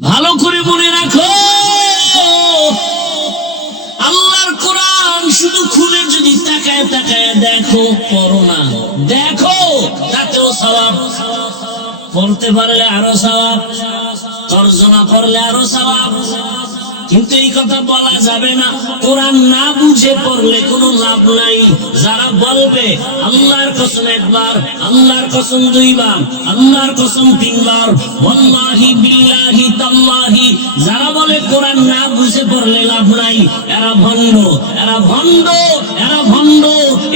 ভালো করে মনে রাখো, আল্লাহর কোরআন শুধু খুলে যদি তাকায় তাকায় দেখো, পড়ো না, দেখো, তাতেও সওয়াব। পড়তে পারলে আরো সওয়াব, তর্জমা করলে আরো সওয়াব। কিন্তু এই কথা বলা যাবে না কোরআন না বুঝে পড়লে কোনো লাভ নাই। যারা বলবে আল্লাহর কসম একবার, আল্লাহর কসম দুইবার, আল্লাহর কসম তিনবার, ওয়াল্লাহি বিল্লাহি তাল্লাহি, যারা বলে কোরআন না বুঝে পড়লে লাভ নাই, এরা ভণ্ড, এরা ভণ্ড, এরা ভণ্ড।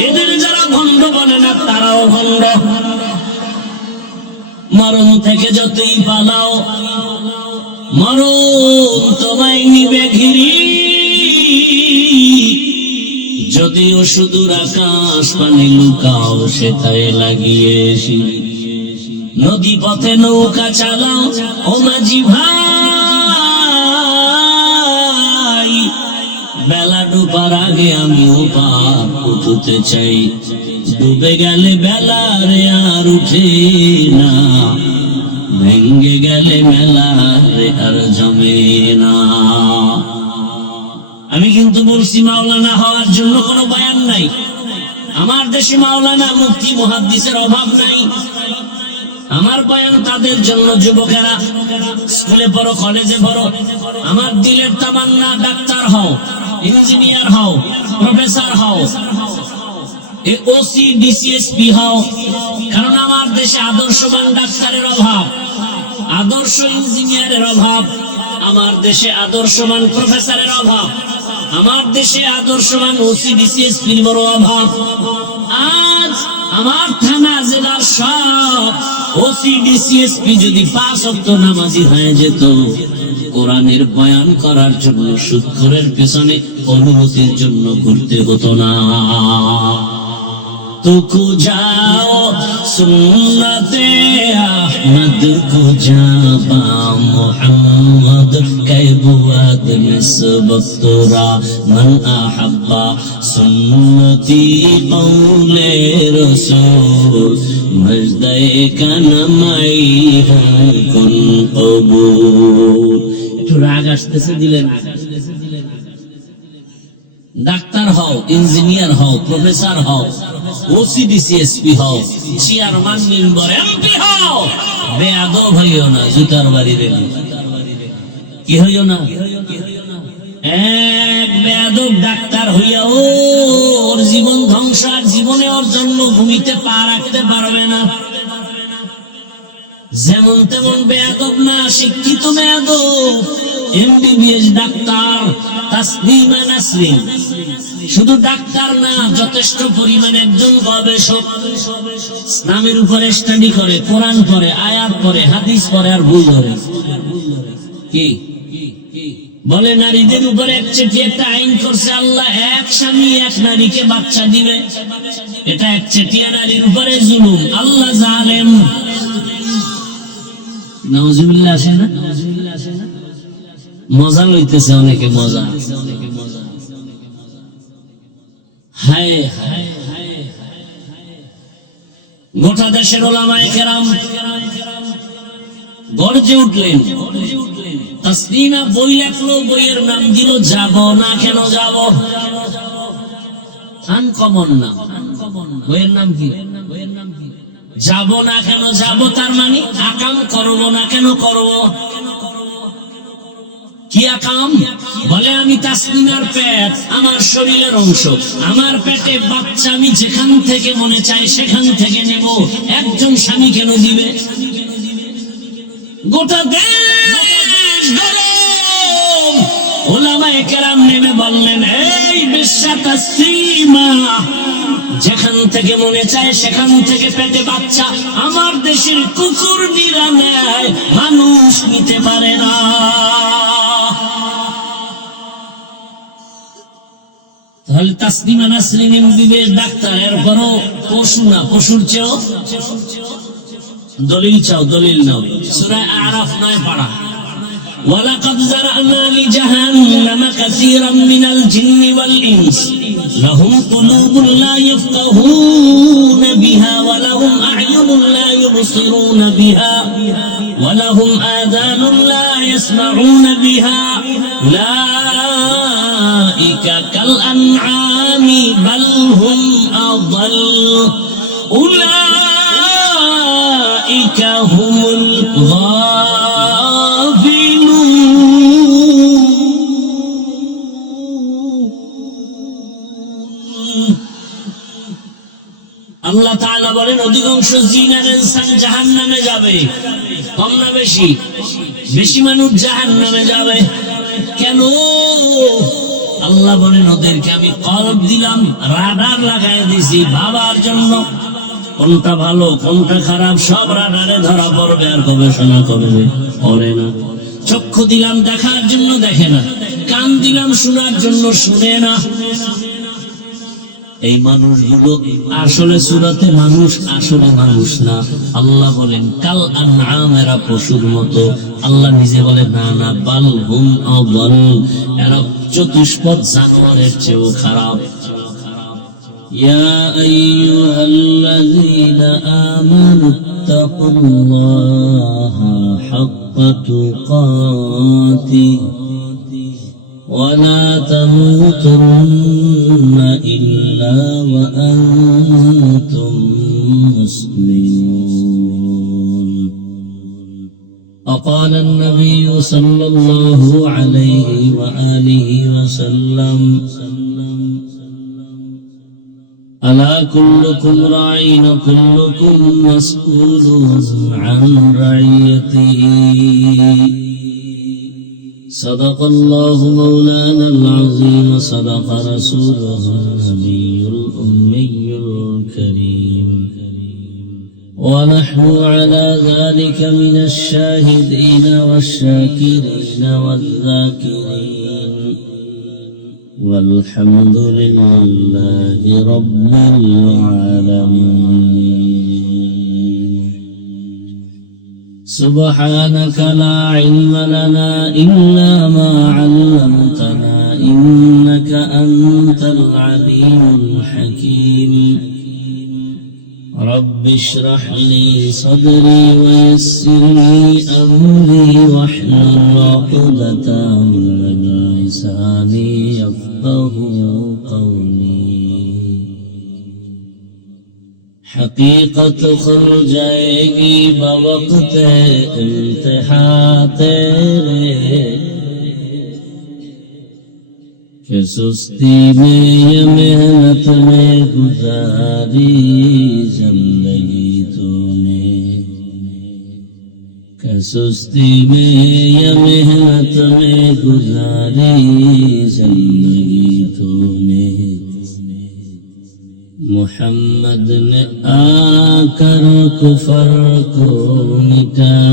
এদের যারা ভণ্ড বলে না তারাও ভণ্ড। মরণ থেকে যতই পালাও, মরণ তোমায় নিবে ঘিরি। যদিও সুদূর আকাশ পানে লুকাও, সেটাই লাগিয়ে নদী পথে নৌকা চালাও ও মাঝি ভাই। বেলা ডুবার আগে আমিও পার উঠতে চাই, ডুবে গেলে বেলা রে আর উঠে না, ভেঙ্গে গেলে মেলা রে আর জমে না। আমি কিন্তু বলছি মাওলানা হওয়ার জন্য কোনো বয়ান নাই। আমার দেশে মাওলানা মুফতি মুহাদ্দিসের অভাব নাই। আমার বয়ান তাদের জন্য, যুবকেরা স্কুলে পড়ো, কলেজে পড়ো। আমার দিলের তামান্না ডাক্তার হও, ইঞ্জিনিয়ার হও, প্রফেসর হও, ওসি ডিসিএসপি হও। কারণ আমার দেশে আদর্শবান ডাক্তারের অভাব, আদর্শ ইঞ্জিনিয়ারের অভাব। আমার দেশে আদর্শবান প্রফেসরের অভাব, আমার দেশে আদর্শবান ওসি ডিসিএসপির বড় অভাব। আজ আমার থানা জেলার সব ওসি ডিসিএসপি যদি 5 ওয়াক্ত নামাজি হয়ে যেত, কোরআনের বয়ান করার জন্য সুদখোরের পেছনে অনুমতির জন্য ঘুরতে হতো না। तुको जाओ सुन्नते अहमद को जाबा मोहम्मद कैबुआद निस्बत तोरा मन अहब्बा सुन्नती कौले रसूल मजदे का नमाई कुन कबूल। একটু রাগ আসতেছে, দিলেন। ডাক্তার হও, ইঞ্জিনিয়ার হও, প্রফেসর হও, ওসিডিসিএসপি হও, চেয়ারম্যান মেম্বার এমপি হও, বেয়াদব হইও না, জুতার বাড়ি রে কি হইও না। এক বেয়াদব ডাক্তার হইয়া ওর জীবন ধ্বংস, আর জীবনে ওর জন্মভূমিতে পা রাখতে পারবে না। যেমন তেমন বেয়াদব না, শিক্ষিত বেয়াদব। এমবিবিএস ডাক্তার তাসলিমা নাসরিন শুধু ডাক্তার না, যথেষ্ট পরিমাণ একজন গবেষক। ইসলামের উপরে স্টাডি করে, কোরআন পড়ে, আয়াত পড়ে, হাদিস পড়ে, আর বই ধরে। কি বলে? নারীদের উপরে একচেটি একটা আইন করছে আল্লাহ, এক স্বামী এক নারীকে বাচ্চা দিবে। এটা একচেটিয়া নারীর উপরে জুলুম। আল্লাহ জালেম। নাউজুবিল্লাহ আসে না? মজা লইতেছে অনেকে, মজা। হায় হায় গোটা দেশের ওলামায়ে কেরাম গর্জে উঠলেন। তাসলিমা বই লেখলো, বইয়ের নাম দিল যাব না কেন যাব। আনকমন নাম। বইয়ের নাম কি? যাব না কেন যাব, তার মানে আকাম করব না কেন করব। কি আকাম? বলে আমি তাসলিমার পেট আমার শরীরের অংশ, আমার পেটে বাচ্চা আমি যেখান থেকে মনে চাই সেখান থেকে নেব। একজন স্বামী কেন দিবে? গোটা দেশ গরম। ওলামায়ে কেরাম নেমে বললেন, এই বেশ্যা তাসলিমা, যেখান থেকে মনে চায় সেখান থেকে পেটে বাচ্চা আমার দেশের কুকুর নিরা নেয়, মানুষ নিতে পারে না। তাহলে তাসলিমা নাসরিন এমবিবিএস ডাক্তার, এরপরও পশু না, পশুর চেয়েও দলিল চাও, দলিল নাও। সূরা আরাফ 9 পারা। ওয়ালাকাদ যারানা লিজাহান্নামা কাসীরাম মিনাল জিন্নি ওয়াল ইনস লাহুম কুলুবুন লা ইয়াফকাহুনা বিহা ওয়া লাহুম আ'য়ুনুন লা ইউবসিরুনা বিহা ওয়ালাহুম আযানুন লা ইয়াসমাউনা বিহা উলাইকা কাল আনআমি বাল হুম আযাল উলাইকা হুমুল গাফিলুন। আল্লাহ তাআলা বলেন অধিকাংশ জিন আর ইনসান জাহান্নামে যাবে। কম না বেশি? বেশি মানুষ জাহান্নামে যাবে। কেন? আল্লাহ বলেন ওদেরকে আমি কলব দিলাম, রাডার লাগাই দিছি ভাবার জন্য। কোনটা ভালো কোনটা খারাপ সব রাডারে ধরা পড়বে, আর গবেষণা করবে, করে না। চক্ষু দিলাম দেখার জন্য, দেখে না। কান দিলাম শোনার জন্য, শুনে না। এই মানুষগুলো আসলে সুরাতে মানুষ, আসলে মানুষ না। আল্লাহ বলেন কাল আনআম, এরা পশুর মতো। আল্লাহ নিজে বলে না না, বাল হুম আযাল, এরা চতুষ্পদ জানোয়ারের চেয়েও খারাপ। ইয়া আইয়ুহাল্লাযীনা আমানু তাকুল্লাহা হাক্কা তুকাতিহি ولا تموتن إلا وأنتم مسلمون. وقال النبي صلى الله عليه وآله وسلم ألا كلكم راع وكلكم مسؤول عن رعيته. صدق الله مولانا العظيم وصدق رسوله النبي الأمي الكريم ونحن على ذلك من الشاهدين والشاكرين والذاكرين والحمد لله رب العالمين. سبحانك لا علم لنا إلا ما علمتنا إنك أنت العليم الحكيم. رب اشرح لي صدري ويسر لي أمري واحلل عقدة من لساني يفقهوا قولي. حقیقت کھل جائے گی بوقت امتحان تیرے کہ سستی میں یہ محنت میں گزاری زندگی تو نے کہ سستی میں یہ محنت میں گزاری زندگی تو نے. محمد نے آ کر کفر کو مٹایا،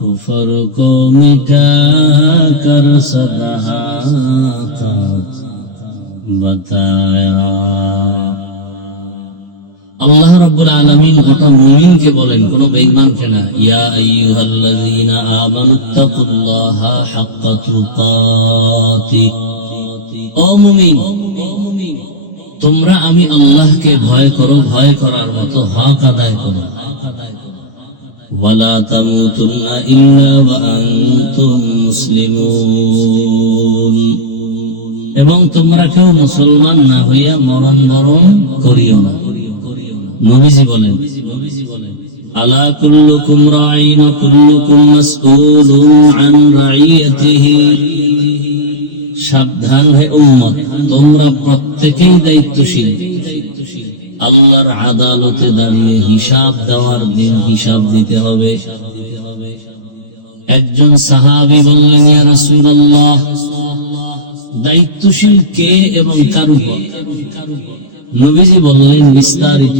کفر کو مٹا کر صداقت بتایا. আল্লাহ রাব্বুল আলামিন গোটা মুমিনকে বলেন, কোন বেঈমানকে না। ইয়া আইয়ুহাল্লাযীনা আমানুত্তাকুল্লাহা হাক্কা তুকাতিহি, ও মুমিন তোমরা আমি আল্লাহকে ভয় করো, ভয় করার মতো হক আদায় করো। ওয়ালা তামুতুন্না ইল্লা ওয়া আনতুম মুসলিমুন, এবং তোমরা কেউ মুসলমান না হইয়া মরণ বরণ করিও না। নবীজি বলেন আলা কুল্লুকুম রাঈন ওয়া কুল্লুকুম মাসউলুন আন রাইয়াতিহি, সাবধান হে উম্মত, তোমরা প্রত্যেকেই দায়িত্বশীল। আল্লাহর আদালতে দাঁড়িয়ে হিসাব দেওয়ার দিন হিসাব দিতে হবে। একজন সাহাবী বললেন, ইয়া রাসূলুল্লাহ, দায়িত্বশীল কে এবং কার উপর? নবীজি বললেন, বিস্তারিত।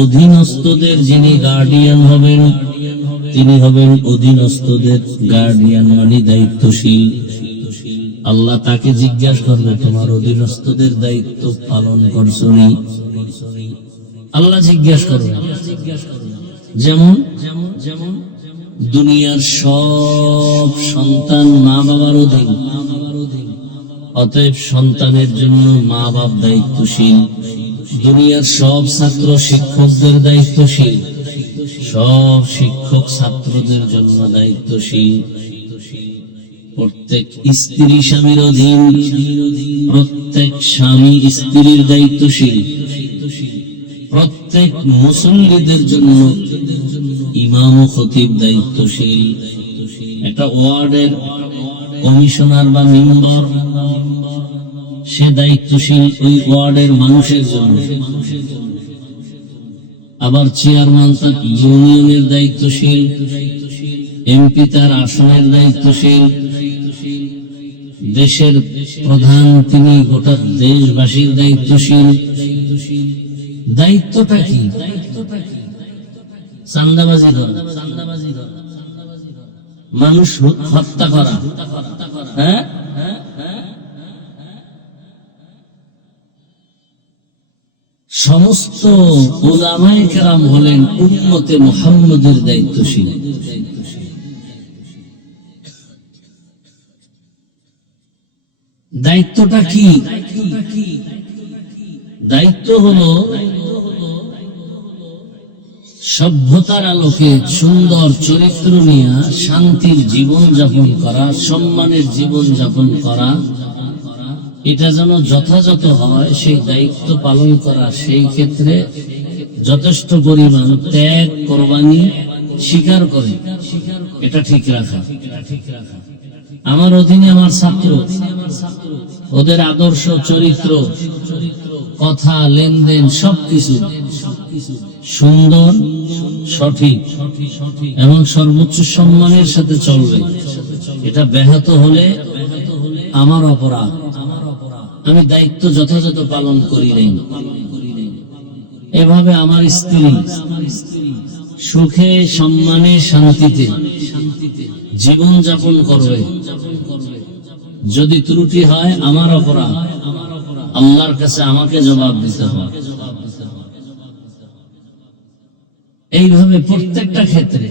অধীনস্থদের যিনি গার্ডিয়ান হবেন তিনি হবেন অধীনস্থদের গার্ডিয়ান, মানে দায়িত্বশীল। আল্লাহ তাকে জিজ্ঞাসা করবে, তোমার অধীনস্থদের দায়িত্ব পালন করছো নি? আল্লাহ জিজ্ঞাসা করবে। যেমন দুনিয়ার সব সন্তান মা বাবার অধীন, অতএব সন্তানের জন্য মা বাপ দায়িত্বশীল। দুনিয়ার সব ছাত্র শিক্ষকদের দায়িত্বশীল, সব শিক্ষক ছাত্রদের জন্য দায়িত্বশীল। প্রত্যেক স্ত্রী স্বামীর অধীন, প্রত্যেক স্বামী স্ত্রীর দায়িত্বশীল। প্রত্যেক মুসল্লিদের জন্য ইমাম ও খতিব দায়িত্বশীল। একটা ওয়ার্ডের কমিশনার বা মেম্বার, সে দায়িত্বশীল ওই ওয়ার্ডের মানুষের জন্য। আবার চেয়ারম্যান তার ইউনিয়নের দায়িত্বশীল, এমপি তার আসনের দায়িত্বশীল, দেশের প্রধান তিনি গোটা দেশবাসীর দায়িত্বশীল। দায়িত্বটা কি? চাঁদাবাজি করা, মানুষ হত্যা করা, হ্যাঁ, সমস্ত উলামায়ে কেরাম হলেন উম্মতে মুহাম্মদের দায়িত্বশীল। দায়িত্বটা কি? দায়িত্ব হলো সভ্যতার আলোকে সুন্দর চরিত্র নিয়ে শান্তির জীবন যাপন করা, সম্মানের জীবন যাপন করা, এটা যেন যথাযথ হয় সেই দায়িত্ব পালন করা। সেই ক্ষেত্রে যথেষ্ট পরিমাণ ত্যাগ কোরবানি স্বীকার করে এটা ঠিক রাখা। আমার অধীনে আমার ছাত্র, ওদের আদর্শ চরিত্র, কথা, লেনদেন সবকিছু সুন্দর, সঠিক এবং সর্বোচ্চ সম্মানের সাথে চলবে। এটা ব্যাহত হলে আমার অপরাধ, আমি দায়িত্ব যথাযথ পালন করি নাই। এভাবে আমার স্ত্রী সুখে সম্মানে শান্তিতে জীবন যাপন করবে। যদি ত্রুটি হয় আমার অপরাধ, আল্লাহর কাছে আমাকে জবাব দিতে হবে। এইভাবে প্রত্যেকটা ক্ষেত্রে।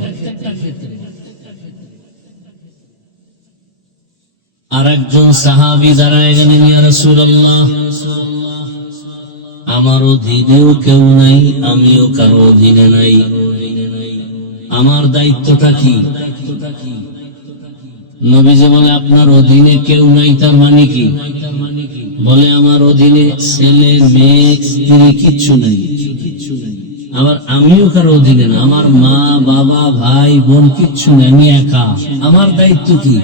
আর একজন সাহাবী দাঁড়ায় গেলেন, ইয়া রাসূলুল্লাহ, আমার অধীনেও কেউ নাই, আমিও কারো অধীনে নাই, আমার দায়িত্বটা কি? নবীজি বলে, আপনার অধীনে কেউ নাই তার মানে কি? বলে, আমার অধীনে ছেলে মেয়ে স্ত্রী কিচ্ছু নাই, আবার আমিও কারো অধীনে না, আমার মা বাবা ভাই বোন কিচ্ছু নাই, আমি একা, আমার দায়িত্ব কি?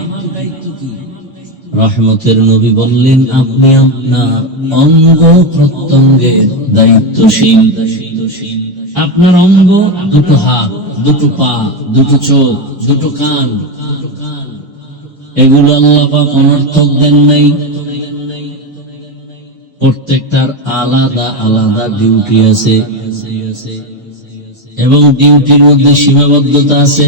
রহমতের নবী বললেন, আপনি আপনার অঙ্গ প্রত্যঙ্গের দায়িত্বশীল। আপনার অঙ্গ, দুটো হাত, দুটো পা, দুটো চোখ, দুটো কান, এগুলো আল্লাহ পাক অনর্থক দেন নাই। প্রত্যেকটার আলাদা আলাদা ডিউটি আছে এবং ডিউটির মধ্যে সীমাবদ্ধতা আছে।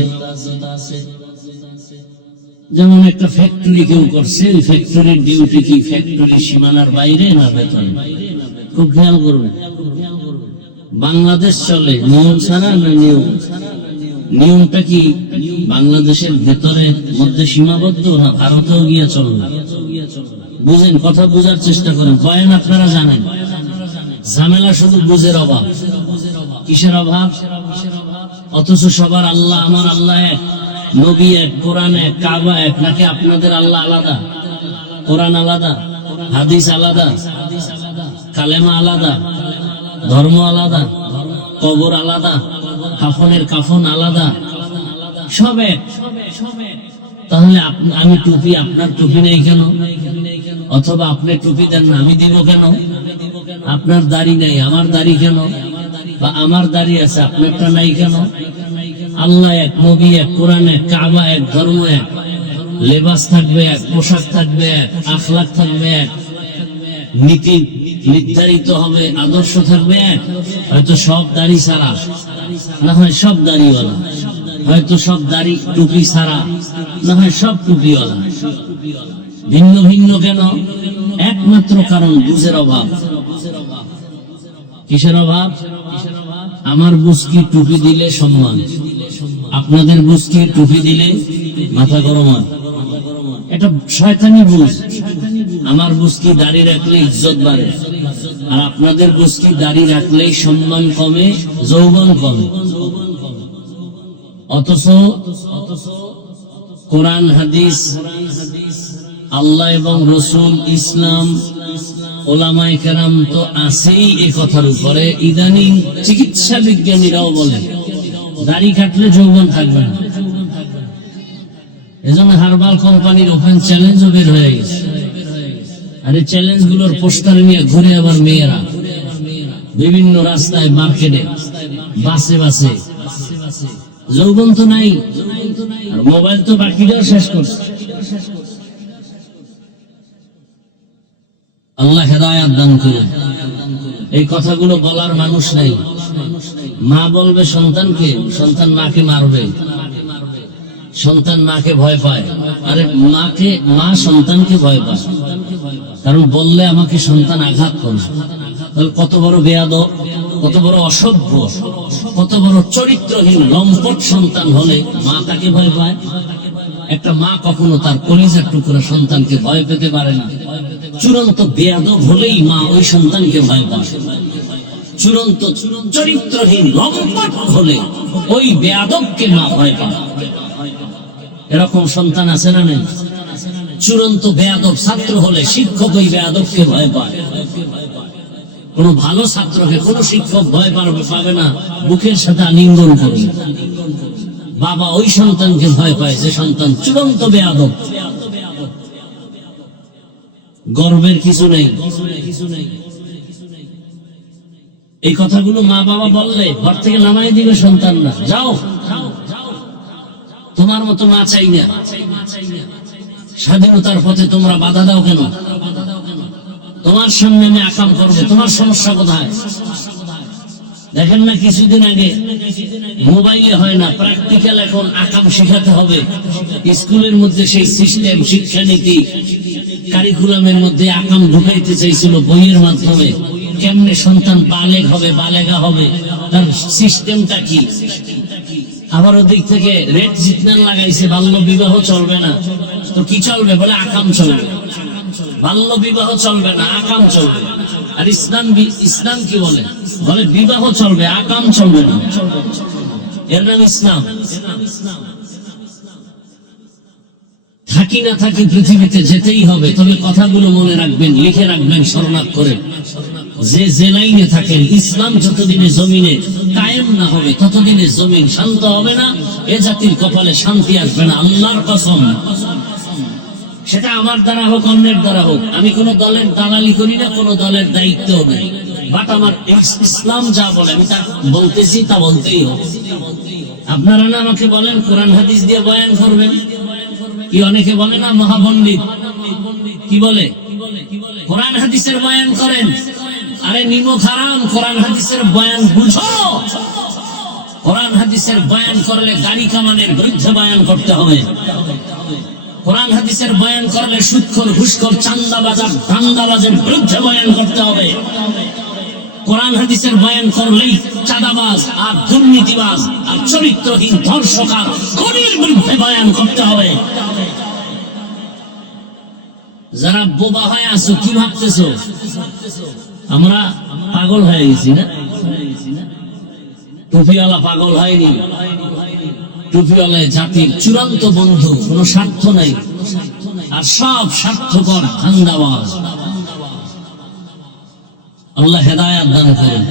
যেমন একটা ফ্যাক্টরি কেউ করছে, ওই ফ্যাক্টরির ডিউটি কি ফ্যাক্টরি সীমানার বাইরে না ভেতরে? খুব খেয়াল করবেন। বাংলাদেশ চলে নিয়ম ছাড়া না নিয়ম? নিয়মটা কি বাংলাদেশের ভেতরে মধ্যে সীমাবদ্ধ না ভারতেও গিয়ে চলবে? বুঝেন, কথা বুঝার চেষ্টা করেন। বয়ান আপনারা জানেন, ঝামেলা শুধু বুঝের অভাব। কিসের অভাব? অথচ সবার আল্লাহ, আমার আল্লাহ এক, নবী এক, কোরআন এক, কাবা এক, নাকি আপনাদের আল্লাহ আলাদা? কোরআন আলাদা, হাদিস আলাদা, কালেমা আলাদা, ধর্ম আলাদা, কবর আলাদা, কাফনের কাফন আলাদা, সব এক। তাহলে আমি টুপি, আপনার টুপি নেই কেন? অথবা আপনি টুপি দেন না, আমি দিব কেন? আপনার দাড়ি নেই, আমার দাড়ি কেন? বা আমার দাড়ি আছে, আপনারটা নাই কেন? আল্লাহ এক, নবী এক, কোরআন এক, কাবা এক, ধর্ম এক, লেবাস থাকবে এক, পোশাক থাকবে এক, আখলাক থাকবে এক, নীতি নির্ধারিত হবে, আদর্শ থাকবে এক। হয়তো সব দাড়ি ছাড়া, না হয় সব দাড়িওয়ালা, হয়তো সব দাড়ি টুপি ছাড়া, না হয় সব টুপিওয়ালা। ভিন্ন ভিন্ন কেন? একমাত্র কারণ বুঝের অভাব। কিসের অভাব? আমার বুঝকি টুপি দিলে সম্মান, আপনাদের বুঝকি টুপি দিলে মাথা গরম হয়। এটা শয়তানি বুঝ। আমার বুঝকি দাড়ি রাখলে ইজ্জত বাড়ে, আর আপনাদের গোষ্ঠী দাড়ি রাখলেই সম্মান কমে, যৌবন কমে। অথচ কোরআন হাদিস, আল্লাহ এবং রসুল, ইসলাম, ওলামায়ে কেরাম তো আছেই এ কথার উপরে। ইদানিং চিকিৎসা বিজ্ঞানীরাও বলে দাড়ি কাটলে যৌবন থাকবে না। এজন্য হারবাল কোম্পানির ওপেন চ্যালেঞ্জও বের হয়ে গেছে। আর এই চ্যালেঞ্জ গুলোর পোস্টার নিয়ে ঘুরে আবার মেয়েরা বিভিন্ন রাস্তায়, মার্কেটে, বাসে বাসে। যৌবন তো নাই, আর মোবাইল তো বাকিটাও শেষ করছে। আল্লাহ হেদায়াত দান করুন। এই কথাগুলো বলার মানুষ নাই। মা বলবে সন্তানকে, সন্তান মাকে মারবে, সন্তান মাকে ভয় পায়। আরে মা সন্তানকে ভয় পায়, কারণ বললে আমাকে সন্তান আঘাত করবে। তাহলে কত বড় বেয়াদব, কত বড় অসভ্য, কত বড় চরিত্রহীন লম্পট সন্তান হলে মা তাকে ভয় পায়। একটা মা কখনো তার কলিজার টুকরা সন্তানকে ভয় পেতে পারে না। চূড়ান্ত বেয়াদব হলেই মা ওই সন্তানকে ভয় পায়। চূড়ান্ত চরিত্রহীন লম্পট হলে ওই বেয়াদবকে মা ভয় পায়। এরকম সন্তান আছে না নেই? চূড়ান্ত বেয়াদব ছাত্র হলে শিক্ষক ওই বেয়াদবকে ভয় পায়। কোন ভালো ছাত্রকে কোন শিক্ষক ভয় পাবে না, বুকের সাথে আলিঙ্গন করবে। বাবা ওই সন্তানকে ভয় পায় যে সন্তান চূড়ান্ত বেয়াদব। গর্বের কিছু নেই। এই কথাগুলো মা বাবা বললে ঘর থেকে নামাই দিবে সন্তান না। যাও, তোমার মতো মা চাই না। স্বাধীনতার পথে তোমরা বাধা দাও কেন? তোমার সামনে আমি আকাম করবে, তোমার সমস্যা কোথায়? দেখেন না কিছুদিন আগে মোবাইলে হয় না, প্র্যাকটিক্যাল এখন আকাম শেখাতে হবে। স্কুলের মধ্যে সেই সিস্টেম, শিক্ষানীতি, কারিকুলামের মধ্যে আকাম ঢুকাইতে চাইছিল বইয়ের মাধ্যমে। কেমনে সন্তান বালেগ হবে, বালেগা হবে, তার সিস্টেমটা কি? আবার ওদিক থেকে রেড সিগন্যাল লাগাইছে, বাল্য বিবাহ চলবে না। তো কি চলবে? বলে আকাম চলবে। বাল্য বিবাহ চলবে না, আকাম চলবে। আর ইসলাম কি বলে? বলে বিবাহ চলবে, আকাম চলবে না। এর নাম ইসলাম। থাকি না থাকি পৃথিবীতে যেতেই হবে। তবে কথাগুলো মনে রাখবেন, লিখে রাখবেন স্মরণাপ করে। যে লাইনে থাকেন, ইসলাম যতদিনে জমিনে কায়েম না হবে ততদিনে জমিন শান্ত হবে না। এ জাতির কপালে শান্তি আসবে না, আল্লাহর কসম। সেটা আমার দ্বারা হোক, অন্যের দ্বারা হোক। আমি কোন দলের দালালি করি না, কোন দলের দায়িত্ব নেই। বাট আমার ইসলাম যা বলে আমি তা বলতেছি, তা বলতেই হবে। আপনারা না আমাকে বলেন কোরআন হাদিস দিয়ে বয়ান করবেন, কি অনেকে বলে না মহাপণ্ডিত, কি বলে কোরআন হাদিসের বয়ান করেন। আরে নিমক হারাম, কোরআন হাদিসের বয়ান বুঝো। কোরআন হাদিসের বয়ান করলে গাড়ি কামানের বিরুদ্ধে বয়ান করতে হবে। কোরআন হাদিসের বয়ান করলে সুদখোর, ঘুষখোর, চান্দাবাজার, ধান্দাবাজের বিরুদ্ধে বয়ান করতে হবে। কোরআন হাদিসের বয়ান করলেই চাঁদাবাজ আর দুর্নীতিবাজ আর চরিত্রহীন ধর্ষক আর খুনির বিরুদ্ধে বয়ান করতে হবে। যারা বোবা হয়ে আছো, কি ভাবতেছো আমরা পাগল হয়ে গেছি? না, টুপিওয়ালা পাগল হয়নি। টুপিওয়ালা জাতির চূড়ান্ত বন্ধু, কোন স্বার্থ নাই, আর সব স্বার্থপর ধান্দাবাজ। আল্লাহ হেদায়াত দান করেন।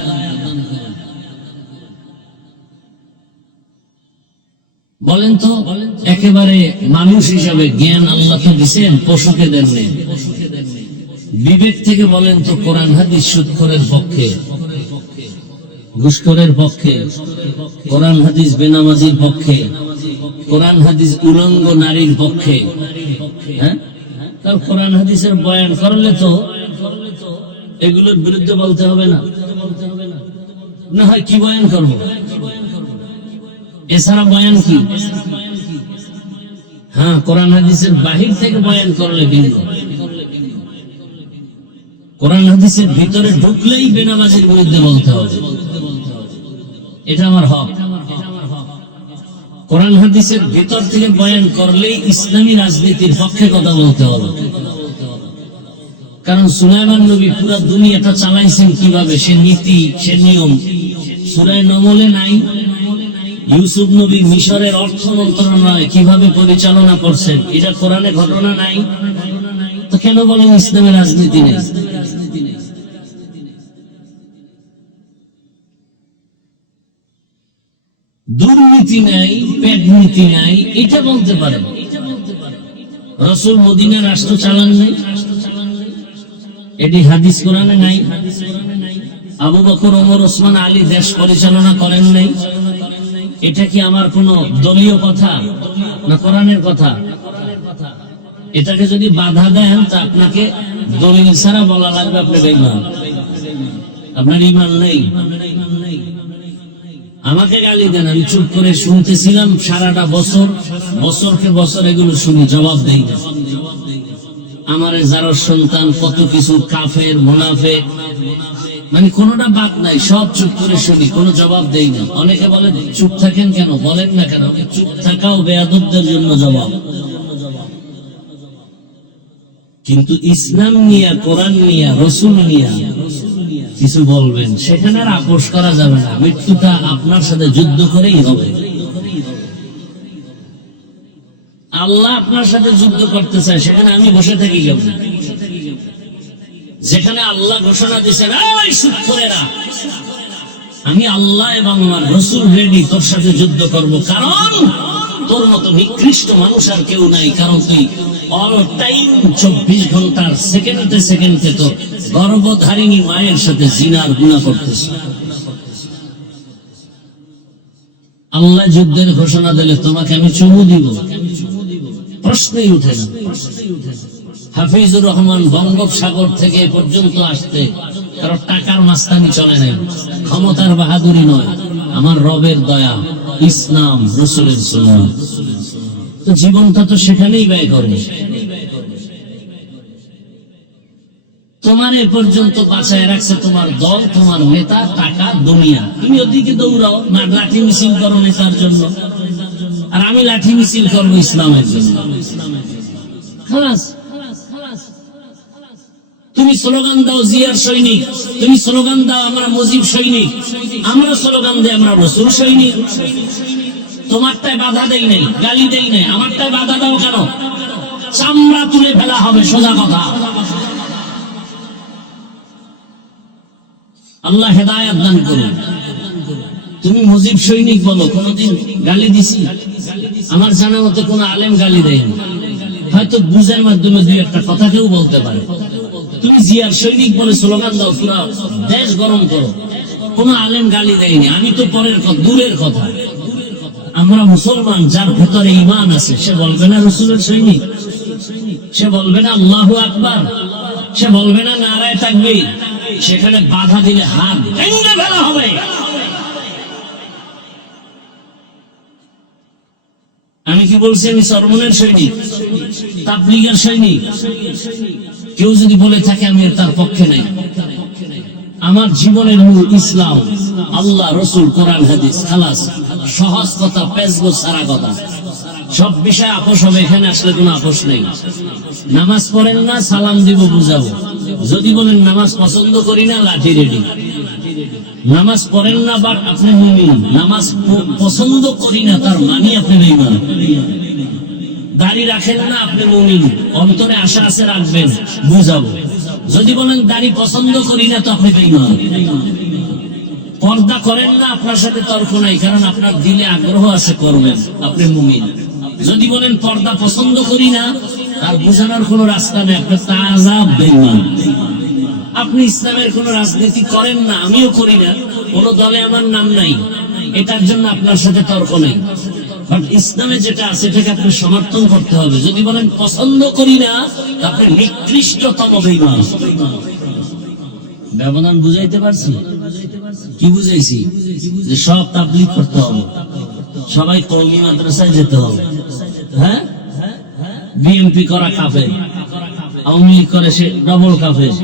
বলেন তো, একেবারে মানুষ হিসাবে জ্ঞান আল্লাহ তো দিচ্ছেন, পশুকে দেননি। বিবেক থেকে বলেন তো, কোরআন হাদিস সুদখোরের পক্ষে, ঘুষখোরের পক্ষে, কোরআন হাদিস বেনামাজির পক্ষে, কোরআন হাদিস উলঙ্গ নারীর পক্ষে। হ্যাঁ, তার কোরআন হাদিসের বয়ান করলে তো এগুলোর বিরুদ্ধে বলতে হবে না। না হয় কি বয়ান করবো? এছাড়া বয়ান কি? হ্যাঁ, কোরআন হাদিসের বাহির থেকে বয়ান করলে ভিন্ন। কোরআন হাদিসের ভিতরে ঢুকলেই বেনামাজির বিরুদ্ধে বলতে হবে, এটা আমার হক। কোরআন হাদিসের ভিতর থেকে বয়ান করলেই ইসলামী রাজনীতির পক্ষে কথা বলতে হবে। কারণ সুলাইমান নবী পুরো দুনিয়াটা চালাইছেন কিভাবে, সে নীতি, সে নিয়ম সূরা নমলে নাই। ইউসুফ নবী মিশরের অর্থ মন্ত্রণালয় কিভাবে পরিচালনা করছেন, এটা কোরআনে ঘটনা নাই। তো কেন বলেন ইসলামের রাজনীতি নেই? দুর্নীতি নাই, পেট নীতি নাই, এটা বলতে পারেন। রাসূল মদিনা রাষ্ট্র চালান নাই, এটি হাদিস কোরআনে নাই। আবু বকর, ওমর, ওসমান, আলী দেশ পরিচালনা করেন নাই, এটা কি আমার কোন দলীয় কথা না কোরআনের কথা? এটাকে যদি বাধা দেন তা আপনাকে দলিল ছাড়া বলা লাগবে আপনি বেঈমান, আপনার ঈমান নেই। আমাকে গালি দেন, আমি চুপ করে শুনতেছিলাম সারাটা বছর, বছরকে বছর এগুলো শুনি, জবাব দেই না। আমার যারা সন্তান কত কিছু কাফের, মুনাফিক, মানে কোনটা বাদ নাই, সব চুপ করে শুনি, কোনো জবাব দেই না। অনেকে বলে চুপ থাকেন কেন, বলেন না কেন? চুপ থাকাও বেয়াদবদের জন্য জবাব। কিন্তু ইসলাম নিয়া, কোরআন নিয়া, রসুল নিয়া কিছু বলবেন, সেখানে আর আপোষ করা যাবে না। মৃত্যুটা আপনার সাথে যুদ্ধ করেই হবে। আল্লাহ আপনার সাথে যুদ্ধ করতে চায়, সেখানে আমি বসে থাকি কেমন? যেখানে আল্লাহ ঘোষণা দিচ্ছেন, আমি আল্লাহ এবং আমার রসুল রেডি তোর সাথে যুদ্ধ করব, কারণ তোর মতো নিকৃষ্ট মানুষ আর কেউ নাই। কারণ তুই অল টাইম 24 ঘন্টার সেকেন্ডে সেকেন্ডে তো গর্ভধারিণী মায়ের সাথে জিনার গুনাহ করতেছ। আল্লাহ যুদ্ধের ঘোষণা দিলে তোমাকে আমি চুমু দিব, প্রশ্নই উঠে না। হাফিজুর রহমান বঙ্গোপসাগর থেকে পর্যন্ত আসতে কারণ টাকার মাস্তানি চলে নাই, ক্ষমতার বাহাদুরি নয়, আমার রবের দয়া, ইসলাম, রসুলের সুন্নাহ। তো জীবনটা তো সেখানেই ব্যয় করবে। তোমার এ পর্যন্ত বাঁচায় রাখছে তোমার দল, তোমার নেতা, টাকা, দুনিয়া। তুমি ওদিকে দৌড়াও না, লাঠি মিছিল করো নেতার জন্য, আর আমি লাঠি মিছিল করবো ইসলামের জন্য। খালাস। তুমি স্লোগান দাও জিয়ার সৈনিক, তুমি স্লোগান দাও আমরা মুজিব সৈনিক, আমরা স্লোগান দিই আমরা রসুল সৈনিক। তোমারটাই বাধা দেই নাই, গালি দেই নাই, আমারটাই বাধা দাও কেন? চামড়া তুলে ফেলা হবে, সোজা কথা। আল্লাহ হেদায়েত দান করুন। তুমি মুজিব সৈনিক বলো, কোনদিন গালি দিছি? আমার জানা মতে কোন আলেম গালি দেয়নি, হয়তো বুঝার মাধ্যমে দুই একটা কথা কেউ বলতে পারে। তুমি জিয়ার সৈনিক বলে স্লোগান দাও, পুরা দেশ গরম করো, কোন আলেম গালি দেয়নি। আমি তো পরের কথা, দূরের কথা। আমরা মুসলমান, যার ভেতরে ঈমান আছে, সে বলবে না রাসূলের সৈনিক? সে বলবে না আল্লাহু আকবার? সে বলবে না নারায়ে তাকবীর? সেখানে বাধা দিলে হাত ভেঙে ফেলা হবে। আমি কি বলছি আমি সরমনের সৈনিক, তাবলীগের সৈনিক? কেউ যদি বলে থাকে আমি তার পক্ষে নেই। আমার জীবনের মূল ইসলাম, আল্লাহ, রসুল, কোরআন, হাদিস। খালাস, সহজ কথা, পেঁচবো সারা কথা। সব বিষয় আপোষ হবে, এখানে আসলে কোনো আপোষ নেই। নামাজ পড়েন না, সালাম দিব, বুঝাবো। যদি বলেন নামাজ পছন্দ করি না, লাঠি রেডি। নামাজ পড়েন না বাট আপনি মুমিন, নামাজ পছন্দ করি না তার মানে আপনি বেঈমান। দাড়ি রাখেন না, আপনি মুমিন, অন্তরে আশা আছে রাখবেন, বুঝাবো। যদি বলেন দাড়ি পছন্দ করি না, তো আপনি বেঈমান। পর্দা করেন না, আপনার সাথে তর্ক নাই, কারণ আপনার দিলে আগ্রহ আছে, করবেন, আপনি মুমিন। যদি বলেন পর্দা পছন্দ করি না, তার বোঝানোর কোন রাস্তা নেই, আপনি তাজা বেঈমান। আপনি ইসলামের কোন রাজনীতি করেন না, আমিও করি না, কোন দলে আমার নাম নাই, এটার জন্য আপনার সাথে তর্ক নেই। বাট ইসলামে যেটা আছে সেটাকে আপনি সমর্থন করতে হবে। যদি বলেন পছন্দ করি না, আপনি নিকৃষ্টতম বেঈমান। ব্যবধান বুঝাইতে পারছি? কি বুঝাইছি? যে সব তাবলীগ করতে হবে, সবাই কওমি মাদ্রাসায় যেতে হবে। হ্যাঁ, বিএনপি করা কাফের, আওয়ামী লীগ করে সে ডবল কাফের।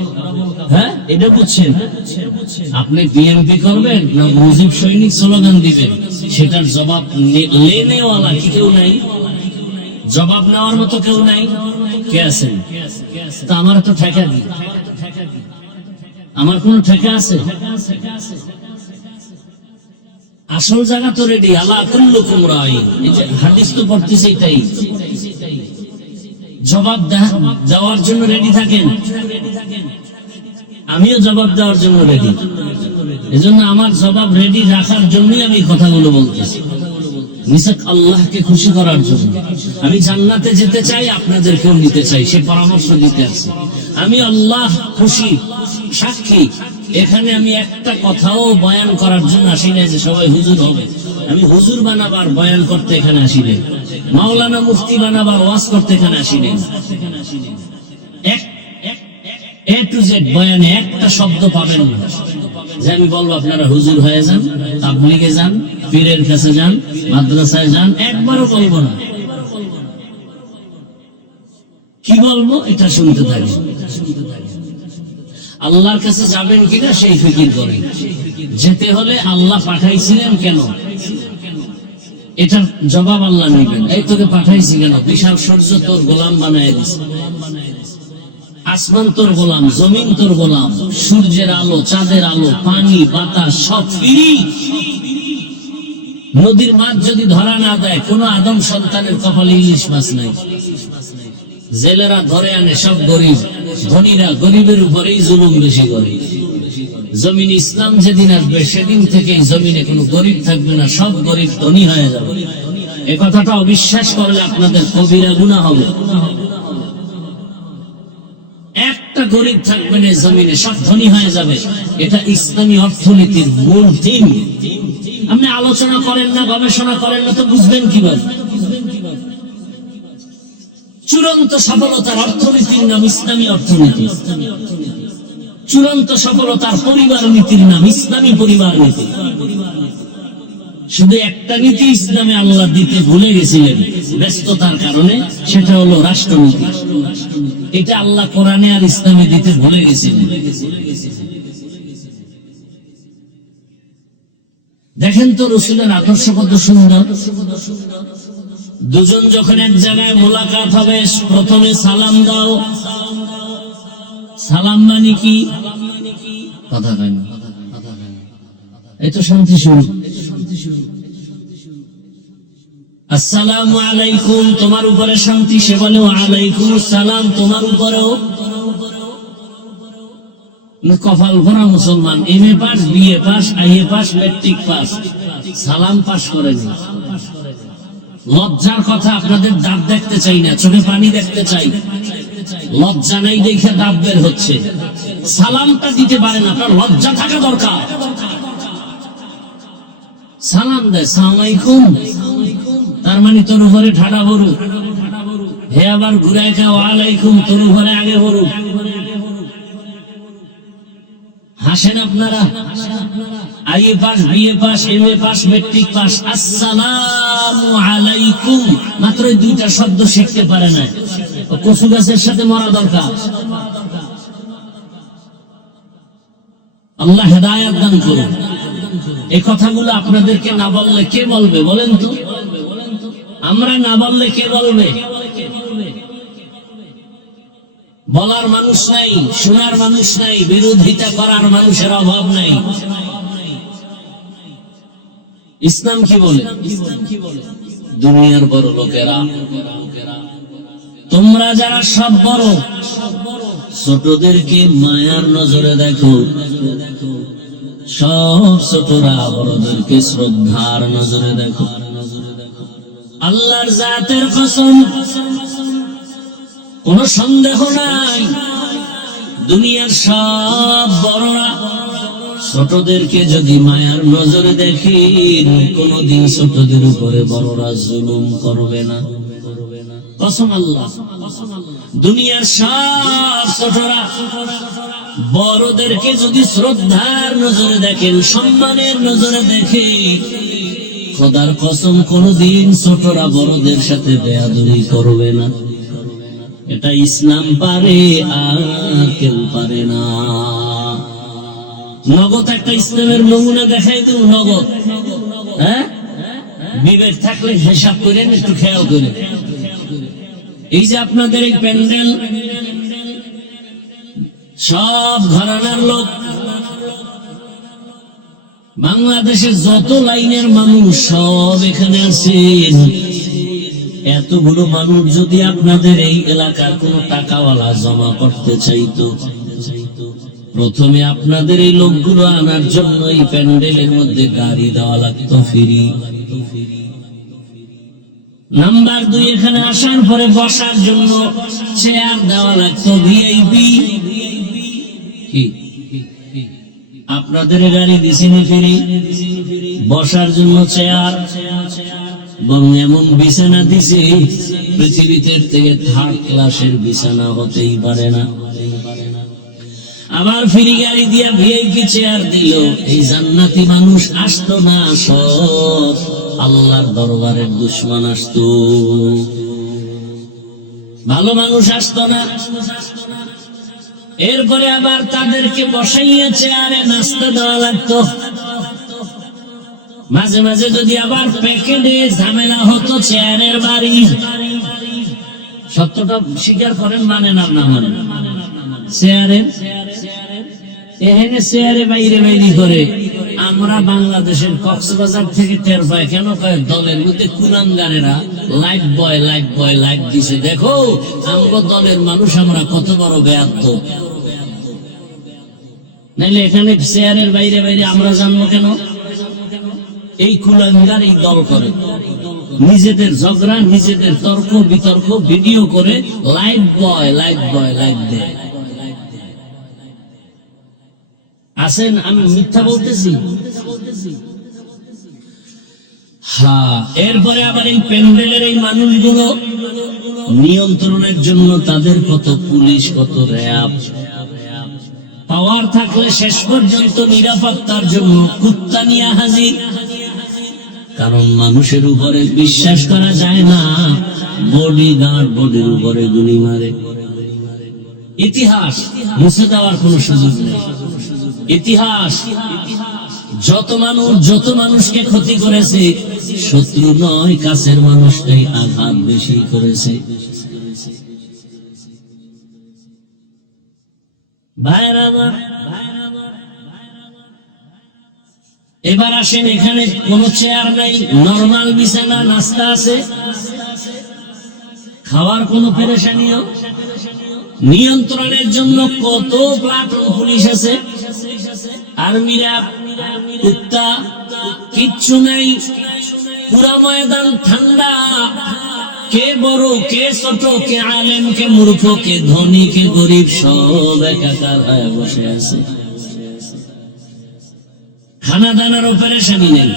হ্যাঁ, এটা বুঝছেন? আপনি বিএনপি করবেন না মুজিব সৈনিক স্লোগান দিবেন, সেটার জবাব লেনেওয়ালা কি কেউ নাই? জবাব নেওয়ার মতো কেউ নাই? কে আছেন? তা আমার তো ঠেকা দিই, আমার কোন ঠেকা আছে? আসল জায়গা তো রেডি। আলা কুল্লুকুম রাইন, এই যে হাদিস তো পড়তেছে এটাই। জবাব দেওয়ার জন্য রেডি থাকেন, আমিও জবাব দেওয়ার জন্য রেডি। এজন্য আমার জবাব রেডি রাখার জন্যই আমি কথাগুলো বলতেছি, নিছক আল্লাহকে খুশি করার জন্য। আমি জান্নাতে যেতে চাই, আপনাদেরকেও নিতে চাই, সে পরামর্শ দিতে আছে। আমি আল্লাহ খুশি সাক্ষী, এখানে আমি একটা কথাও বয়ান করার জন্য আসি না যে সবাই হুজুর হবে। আমি হুজুর বানাবার বয়ান করতে এখানে আসি নাই, মাওলানা মুফতি বানাবার ওয়াজ করতে এখানে আসি নাই। এ টু জেড বয়ানে একটা শব্দ পাবেন না যে আমি বলবো আপনারা হুজুর হয়ে যান, তাবলীগে যান, পীরের কাছে যান, মাদ্রাসায় যান, একবারও বলবো না। কি বলবো এটা শুনতে থাকি। আল্লাহর কাছে যাবেন কিনা সেই ফিকির করেন। যেতে হলে আল্লাহ পাঠাইছিলেন কেন, এটার জবাব আল্লাহ নেবেন। এই তোকে পাঠাইছি কেন? বিশাল সূর্য তোর গোলাম বানায় দিছে, আসমান তোর গোলাম, জমিন তোর গোলাম, সূর্যের আলো, চাঁদের আলো, পানি, বাতাস সব ফ্রি। নদীর মাছ যদি ধরা না দেয়, কোন আদম সন্তানের কপালে ইলিশ মাছ নাই। জেলেরা ধরে আনে সব গরিব, ধনীরা গরিবের উপরেই জুলুম বেশি করে। জমিন ইসলাম যেদিন আসবে সেদিন থেকে জমিনে কোনো গরিব থাকবে না, সব গরিব ধনী হয়ে যাবে। এ কথাটা অবিশ্বাস করলে আপনাদের কবিরা গুনাহ হবে। একটা গরিব থাকবে না জমিনে, সব ধনী হয়ে যাবে। এটা ইসলামী অর্থনীতির মূল থিম। আপনি আলোচনা করেন না, গবেষণা করেন না, তো বুঝবেন কিভাবে? চূড়ান্ত সফলতার অর্থনীতির নাম ইসলামী অর্থনীতি, চূড়ান্ত সফলতার পরিবার নীতির নাম ইসলামী পরিবার নীতি। শুধু একটা নীতি ইসলামে আল্লাহ দিতে ভুলে গেছিলেন ব্যস্ততার কারণে, সেটা হলো রাষ্ট্রনীতি। এটা আল্লাহ কোরআনে আর ইসলামে দিতে ভুলে গেছিলেন। দেখেন তো রসুলের আদর্শ কত সুন্দর। দুজন যখন এক জায়গায় মোলাকাত হবে, প্রথমে সালাম দাও। সালাম মানে কি? কথা হয় না, এই তো শান্তি শুরু। আসসালামু আলাইকুম, তোমার উপরে শান্তি। সে বলে ওয়ালাইকুম আসসালাম, তোমার উপরেও। কপাল ভরা মুসলমান, MA pass, BA pass, IA pass, matric pass, সালাম পাস করেনি। লজ্জার কথা, আপনাদের দাঁত দেখতে চাই না, চোখে পানি দেখতে চাই। লজ্জা নাই দেখে দাঁত বের হচ্ছে। সালামটা দিতে পারেন, আপনার লজ্জা থাকা দরকার। সালাম দেয় সালাম আলাইকুম, তার মানে তোর উপরে ঠাডা বড়ু। হে আবার ঘুরায় খা ওয়ালাইকুম, তোর উপরে আগে বড়ু। হাসেন আপনারা। IA pass, BA pass, MA pass, matric pass, আসসালামু আলাইকুম, মাত্র দুইটা শব্দ শিখতে পারে না। কচু গাছের সাথে মরা দরকার। আল্লাহ হেদায়েত দান করুন। এই কথাগুলো আপনাদেরকে না বললে কে বলবে বলেন তো? আমরা না বললে কে বলবে? বলার মানুষ নাই, শোনার মানুষ নাই, বিরোধিতা করার মানুষের অভাব নাই। ইসলাম কি বলে? দুনিয়ার বড় লোকেরা, তোমরা যারা সব বড়, ছোটদেরকে মায়ার নজরে দেখো। সব ছোটরা বড়দেরকে শ্রদ্ধার নজরে দেখো। আল্লাহর জাতের কসম, কোন সন্দেহ নাই, দুনিয়ার সব বড়রা ছোটদেরকে যদি মায়ার নজরে দেখেন, কোনদিন ছোটদের উপরে বড়রা জুলুম করবে না। কসম আল্লাহ। দুনিয়ার সব ছোটরা বড়দেরকে যদি শ্রদ্ধার নজরে দেখেন, সম্মানের নজরে দেখে, খোদার কসম কোনদিন ছোটরা বড়দের সাথে বেয়াদবি করবে না। এটা ইসলাম পারে, আর কেউ পারে না। নগদ একটা ইসলামের নমুনা দেখাই দেব। নগদ, হ্যাঁ, বিবেক থাকলে হিসাব করেন, একটু খেয়াল করেন। এই যে আপনাদের এই প্যান্ডেল, সব ঘরানার লোক, বাংলাদেশের যত লাইনের মানুষ সব এখানে আছেন। এতগুলো মানুষ যদি আপনাদের এই এলাকার কোন টাকাওয়ালা জমা করতে চাইতো, প্রথমে আপনাদের এই লোকগুলো আনার জন্য এই প্যান্ডেলের মধ্যে গাড়ি দেওয়া লাগতো ফ্রি। নাম্বার 2, এখানে আসার পরে বসার জন্য চেয়ার দেওয়া লাগতো ভিআইপি। আপনাদের গাড়ি দিছিনি ফ্রি, বসার জন্য চেয়ার, বরং এমন বিছানা দিছে পৃথিবীতে থেকে 3rd ক্লাসের বিছানা হতেই পারে না। আবার ফ্রি গাড়ি দিয়া ভিআইপি চেয়ার দিল। এই জান্নাতি মানুষ আসতো না, সব আল্লাহর দরবারের দুশমন আসতো, ভালো মানুষ আসতো না। এরপরে আবার তাদেরকে বসাইয়া চেয়ারে নাস্তা দেওয়া লাগতো। মাঝে মাঝে যদি আবার প্যাকেটে ঝামেলা হতো চেয়ারের বাড়ি, সত্যটা স্বীকার করেন, মানে না না মানে চেয়ারের এখানে চেয়ারে বাইরে বাইরে করে আমরা বাংলাদেশের কক্সবাজার থেকে টের পাই। কেন কয় দলের মধ্যে কুলাঙ্গারেরা লাইফ বয় লাইফ দিছে। দেখো আমরা দলের মানুষ, আমরা কত বড় বেয়াত্ত। নাইলে এখানে চেয়ারের বাইরে বাইরে আমরা জানবো কেন? এই কুলাঙ্গার এই দল করে, নিজেদের ঝগড়া, নিজেদের তর্ক বিতর্ক ভিডিও করে লাইফ বয় লাইফ দেয়। আছেন, আমি মিথ্যা বলতেছি? হ্যাঁ। এরপরে আবার এই প্যান্ডেলের এই মানুষগুলো নিয়ন্ত্রণের জন্য তাদের কত পুলিশ, কত র্যাব, পাওয়ার থাকলে শেষ পর্যন্ত নিরাপত্তার জন্য কুত্তা নিয়ে হাজির। কারণ মানুষের উপরে বিশ্বাস করা যায় না, বডিগার্ড বডির উপরে গুলি মারে। ইতিহাস মুছে দেওয়ার কোন সুযোগ নেই। ইতিহাস যত মানুষকে ক্ষতি করেছে, শত্রু নয় কাছের মানুষটাই আঘাত বেশি করেছে। ভাইরা আমার, এবার আসেন, এখানে কোন চেয়ার নাই, নরমাল বিছানা, নাস্তা আছে, খাওয়ার কোন পেরেশানিও। নিয়ন্ত্রণের জন্য কত প্লাটুন পুলিশ আছে, আর্মিরা, কুত্তা, কিচ্ছু নেই। পুরা ময়দান ঠান্ডা, কে বড় কে ছোট, কে আলেম কে মূর্খ, কে ধনী কে গরিব, সব একাকার হয়ে বসে আছে। খানা দানারও পেরেশানি নেই।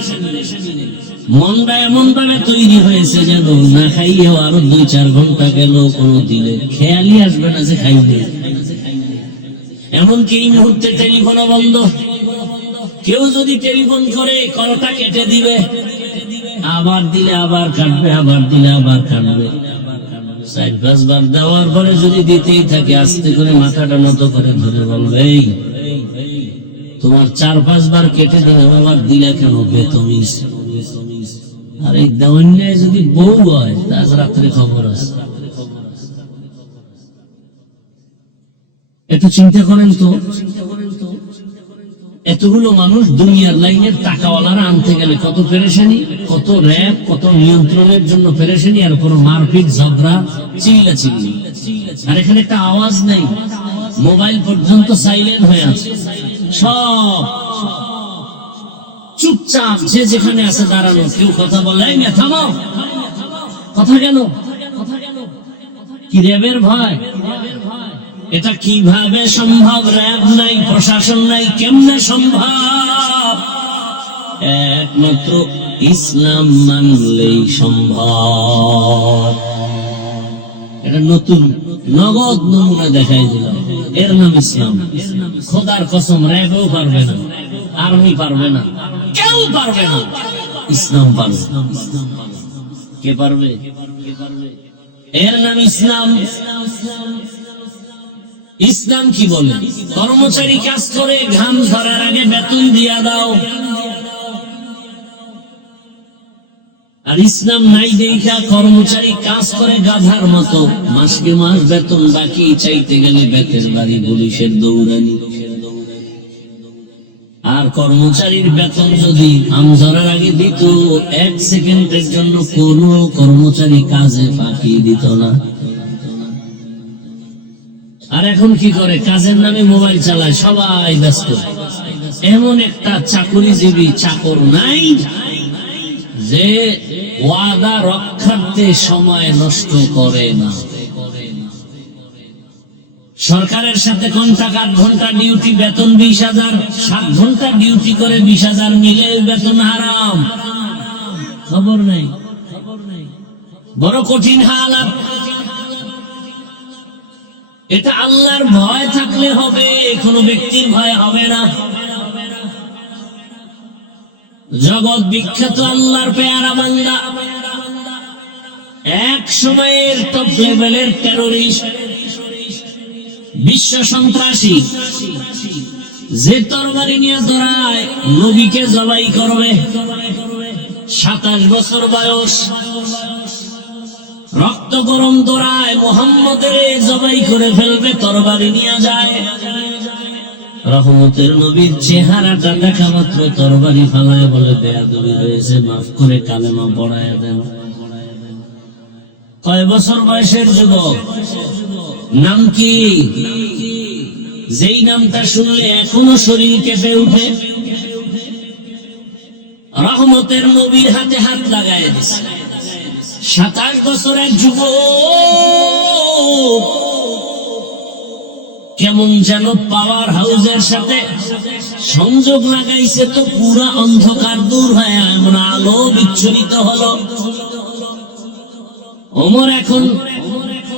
মনটা এমন ভাবে তৈরি হয়েছে যেন না খাইয়েও আরো 2-4 ঘন্টা গেল কোনো দিলে খেয়ালই আসবে না যে খাইবে। এমনকি এই মুহূর্তে টেলিফোনও বন্ধ। কেউ যদি টেলিফোন করে কলটা কেটে দিবে, আবার দিলে আবার কাটবে, আবার দিলে আবার কাটবে। 4-5 বার দেওয়ার পরে যদি দিতেই থাকে, আস্তে করে মাথাটা নত করে ধরে বলবে, এই তোমার 4-5 বার কেটে দিলে আবার দিলে কেন বেতমিস? আর এই দেওয়ান্যায় যদি বউ হয়, আজ রাত্রে খবর আছে। একটু চিন্তা করেন তো, এতগুলো মানুষ দুনিয়ার লাইনের টাকাওয়ালারা আনতে গেলে কত পেরেশানি, কত র্যাব, কত নিয়ন্ত্রণের জন্য পেরেশানি, আর কোন মারপিট, ঝগড়া, চিল্লাচিল্লি। আর এখানে একটা আওয়াজ নেই, মোবাইল পর্যন্ত সাইলেন্ট হয়ে আছে, সব চুপচাপ, যে যেখানে আছে দাঁড়ানো, কেউ কথা বলে না। থামো, কথা কেন? কি র্যাবের ভয়? এটা কিভাবে সম্ভব? র্যাব নাই, প্রশাসন নাই, কেমনে সম্ভব? একমাত্র ইসলাম মানলেই সম্ভব। এটা নতুন নগদ নমুনা দেখাই দিলাম, এর নাম ইসলাম। খোদার কসম, র্যাবও পারবে না, আর্মি পারবে না, কেউ পারবে না, ইসলাম পারবে। কে পারবে? এর নাম ইসলাম। ইসলাম কি বলে? কর্মচারী কাজ করে, ঘাম ঝরার আগে বেতন দিয়া দাও। আর ইসলাম নাই দেখা কর্মচারী কাজ করে গাধার মতো, মাসকে মাস বেতন বাকি চাইতে গেলে বেতের বাড়ি, পুলিশের দৌড়ানি। আর কর্মচারীর বেতন যদি আমজরার আগে দিত, 1 সেকেন্ডের জন্য কোন কর্মচারী কাজে ফাঁকি দিত না। আর এখন কি করে? কাজের নামে মোবাইল চালায়, সবাই ব্যস্ত। এমন একটা চাকুরিজীবী চাকর নাই যে ওয়াদা রক্ষার্থে সময় নষ্ট করে না। সরকারের সাথে কন্ট্রাক্ট 8 ঘন্টা ডিউটি, বেতন 20,000, 7 ঘন্টা ডিউটি করে 20,000 মিলে বেতন হারাম। খবর নাই। বড় কঠিন হালাত। এটা আল্লাহর ভয় থাকলে হবে, কোনো ব্যক্তির ভয় হবে না। জগৎ বিখ্যাত আল্লাহর পেয়ারা বান্দা, এক সময়ের টপ লেভেলের টেরোরিস্ট, বিশ্ব সন্ত্রাসী, যে তরবারি নিয়ে দৌড়ায় নবীকে জবাই করবে। 27 বছর বয়স, রক্ত গরম দৌড়ায় মুহাম্মদের জবাই করে ফেলবে, তরবারি নিয়ে যায়। রহমতের নবীর চেহারাটা দেখা মাত্র তরবারি ফালায় বলে, বেয়াদবি হয়েছে, মাফ করে কালেমা পড়ায় দেন। কয় বছর বয়সের যুবক, নাম কি? যেই নামটা শুনলে এখনো শরীর কেঁপে উঠে। রহমতের নবীর হাতে হাত লাগায় দিছে। 27 বছরের যুবক কেমন যেন পাওয়ার হাউসের সাথে সংযোগ লাগাইছে, তো পুরা অন্ধকার দূর হয়ে এমন আলো বিচ্ছুরিত হলো। ওমর এখন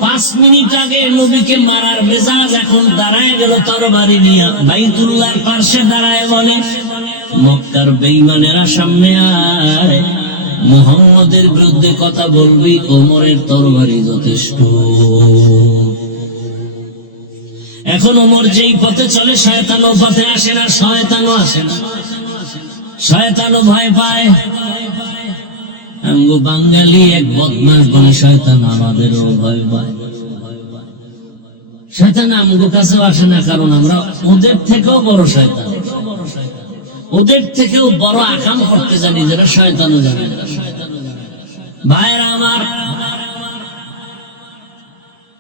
5 মিনিট আগে নবীকে মারার মেজাজ, এখন দাঁড়ায় গেল তরবারি নিয়ে, বাইতুল্লাহর পাশে দাঁড়ায় বলে, মক্কার বেঈমানেরা সামনে আয়, মুহাম্মদের বিরুদ্ধে কথা বলবি, ওমরের তরবারি যথেষ্ট। এখন ওমর যেই পথে চলে, শয়তানও পথে আসে না, শয়তানও আসে না, শয়তানও ভয় পায়। আমগো বাঙালি এক বদমাশ বলে শয়তান আমাদেরও ভয় পায়। শয়তান আমগো কাছেও আসে না, কারণ আমরা ওদের থেকেও বড় শয়তান, ওদের থেকেও বড় আকাম করতে জানি, যেটা শয়তানও জানে। ভাইরা আমার,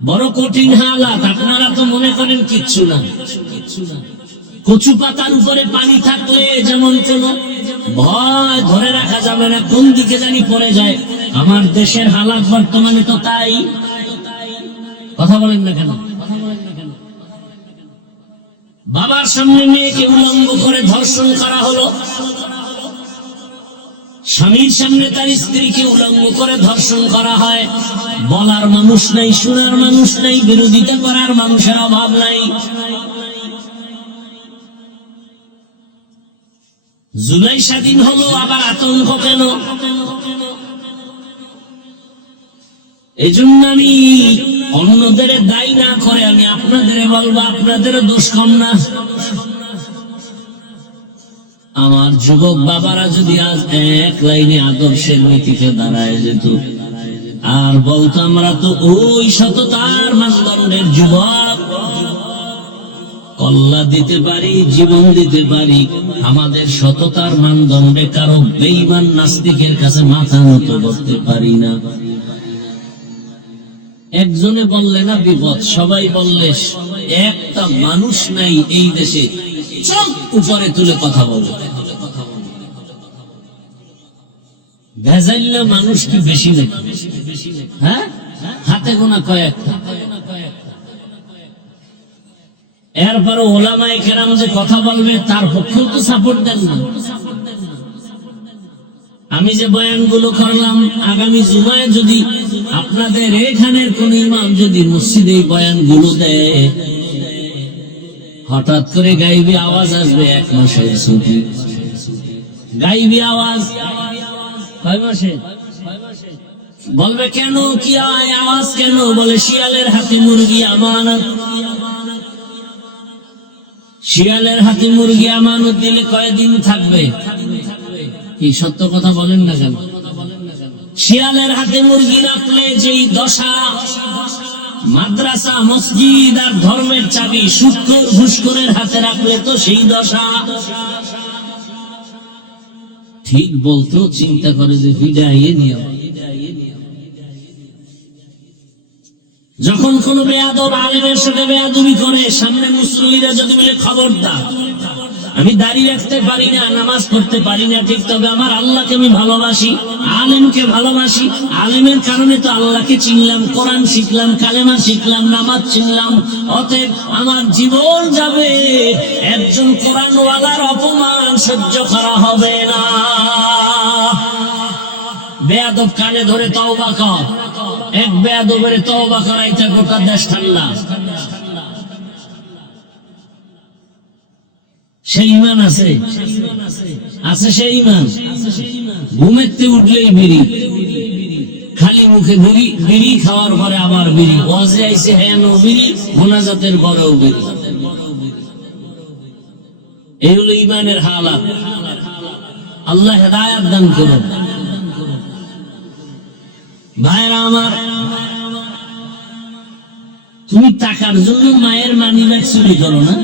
বড় কঠিন হালাত। আপনারা তো মনে করেন কিচ্ছু না, কচু পাতার উপরে পানি থাকলে যেমন কোনো ভয় ধরে রাখা যাবে না, কোন দিকে জানি পড়ে যায়। আমার দেশের হালাত বর্তমানে তো তাই। কথা বলেন না কেন? বাবার সামনে মেয়েকে উলঙ্গ করে ধর্ষণ করা হলো, স্বামীর সামনে তার স্ত্রীকে উলঙ্গ করে ধর্ষণ করা হয়। বলার মানুষ নাই, শোনার মানুষ নাই, বিরোধিতা করার মানুষের অভাব নাই। জুলাই স্বাধীন হলো, আবার আতঙ্ক কেন? এজন্য আমি অন্যদের দায়ী না করে আমি আপনাদের বলবো, আপনাদের দোষ কম না। আমার যুবক বাবারা যদি আজ এক লাইনে আদর্শের নীতিতে দাঁড়ায় যেত, আর বলতো আমরা তো ওই সততার মানদণ্ডের যুবক, কল্লা দিতে পারি, জীবন দিতে পারি, আমাদের সততার মানদণ্ডে কারো বেঈমান নাস্তিকের কাছে মাথা নত করতে পারি না। একজনে বললে না বিপদ, সবাই বললে একটা মানুষ নাই এই দেশে চোখ উপরে তুলে কথা বলে। ভেজাইল্লা মানুষ কি বেশি নাকি? হ্যাঁ, হাতে গোনা কয়েকটা। এরপরে ওলামায়ে কেরাম যে কথা বলবে তার পক্ষেও তো সাপোর্ট দেন না। আমি যে বয়ানগুলো করলাম, আগামী জুমায় যদি আপনাদের এখানের কোন ইমাম যদি মসজিদে এই বয়ানগুলো দেয়, হঠাৎ করে গাইবি আওয়াজ আসবে, 1 মাসের ছুটি। গাইবি আওয়াজ 6 মাসে বলবে কেন, কি আওয়াজ কেন? বলে শিয়ালের হাতে মুরগি আমানত। শিয়ালের হাতে মুরগি আমানত দিলে কয়দিন থাকবে? কি সত্য কথা বলেন না কেন? শিয়ালের হাতে মুরগি রাখলে যেই দশা, মাদ্রাসা মসজিদ আর ধর্মের চাবি সুৎখোর ঘুষখোরের হাতে রাখলে তো সেই দশা। ঠিক বলতো চিন্তা করে যে বিদায় নিয়ে, যখন কোন বেয়াদব আলেমের সাথে বেয়াদবি করে, সামনে মুসল্লিরা যদি বলে খবরদার, আমি দাঁড়িয়ে রাখতে পারি না, নামাজ পড়তে পারি না ঠিক, তবে আমার আল্লাহকে আমি ভালোবাসি, আলেমকে ভালোবাসি, আলেমের কারণে তো আল্লাহকে চিনলাম, কোরআন শিখলাম, কালেমা শিখলাম, নামাজ চিনলাম, অতএব আমার জীবন যাবে, একজন কোরআনওয়ালার অপমান সহ্য করা হবে না। বেয়াদব কানে ধরে তওবা কর, এক বেয়াদবের তওবা করাইতে গোটা দেশ ঠান্ডা। সেই ইমান আছে, আছে সেই ইমান। ঘুমেতে উঠলেই বিড়ি, খালি মুখে বিড়ি, বিড়ি খাওয়ার পরে আবার বিড়ি, ওয়াজে আইছে হেন বিড়ি, মোনাজাতের পরেও বিড়ি। এই হলো ইমানের হালাত। আল্লাহ হেদায়েত দান করুন। ভাইরা আমার, তুমি টাকার জন্য মায়ের মানিব্যাগ চুরি করো না?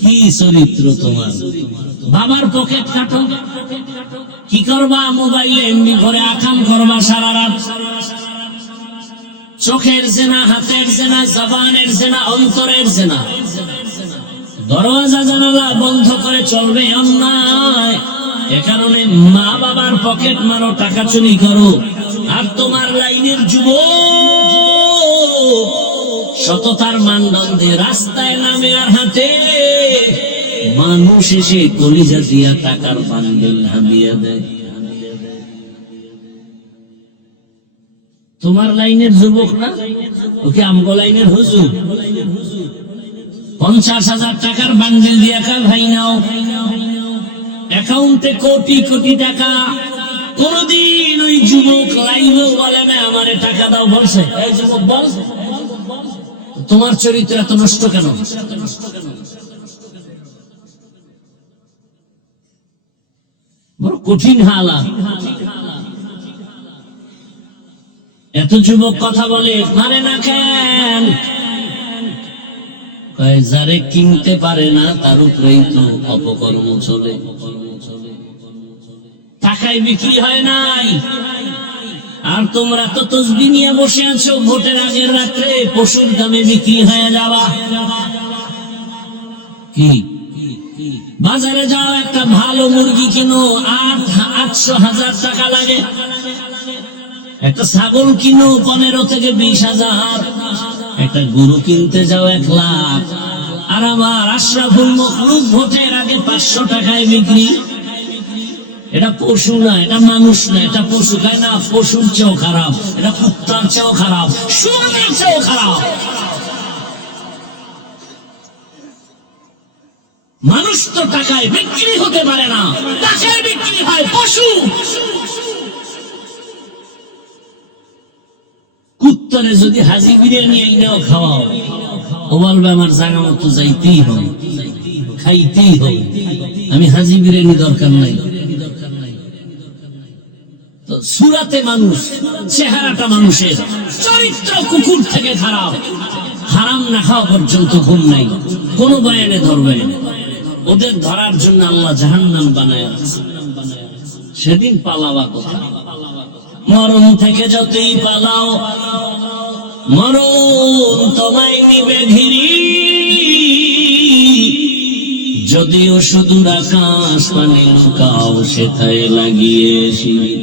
কি চরিত্র তোমার! বাবার পকেট কাটো, কি করবা? মোবাইলে এমনি করে আকাম করবা সারা রাত। চোখের জেনা, হাতের জেনা, জবানের জেনা, অন্তরের জেনা। দরওয়াজা জানালা বন্ধ করে চলবে অন্যায়। এ কারণে মা বাবার পকেট মারো, টাকা চুরি করো। আর তোমার লাইনের যুবক সততার মানদণ্ডে রাস্তায় নামে আর হাঁটে, মানুষ এসে কলিজা দিয়া টাকার বান্ডেল হামিয়ে দেয়। তোমার লাইনের যুবক না, ওকে আমগো লাইনের হুজুর। 50,000 টাকার বান্ডেল দিয়া কা ভাই নাও, অ্যাকাউন্টে কোটি কোটি টাকা। কোনদিন ওই যুবক লাইনও বলে না আমারে টাকা দাও, বলছে? এই যুবক বল, তোমার চরিত্র এত নষ্ট কেন? বড় কঠিন হালাত। এত যুবক কথা বলে, মারে না কেন? যারে কিনতে পারে না তার উপরেই তো অপকর্ম চলে। টাকায় বিক্রি হয় নাই, আর তোমরা তো তসবিহ নিয়ে বসে আছো, ভোটের আগের রাত্রে পশুর দামে বিক্রি হয়ে যাওয়া। কি বাজারে যাও, একটা ভালো মুরগি কিনো 800,000 টাকা লাগে। একটা ছাগল কিনো 15 থেকে 20,000। একটা গরু কিনতে যাও 1 লাখ। আর আমার আশরাফুল মখলুক ভোটের আগে 500 টাকায় বিক্রি। এটা পশু না, এটা মানুষ না, এটা পশু। খায় না, পশুর চেয়েও খারাপ, এটা কুত্তার চেয়েও খারাপ, শুয়োরের চেয়েও খারাপ। মানুষ তো টাকায় বিক্রি হতে পারে না, টাকায় বিক্রি হয় পশু। কুত্তরে যদি হাজি বিরিয়ানি আইনাও খাওয়াও, ও বলবে আমার জায়গা মতো যাইতেই হবে, খাইতেই হবে, আমি হাজি বিরিয়ানি দরকার নাই। তো সুরাতে মানুষ, চেহারাটা মানুষের, চরিত্র কুকুর থেকে খারাপ। হারাম না খাওয়া পর্যন্ত ঘুম নাই, কোনো বয়ানে ধরবে না। ওদের ধরার জন্য আল্লাহ জাহান্নাম বানায় আছে। সেদিন পালাবা কথা, মরণ থেকে যতই পালাও, মরণ তোমায় নিবে ঘিরি। যদিও সুদূর আকাশ পানে লুকাও, সেথায় লাগিয়ে শিরি।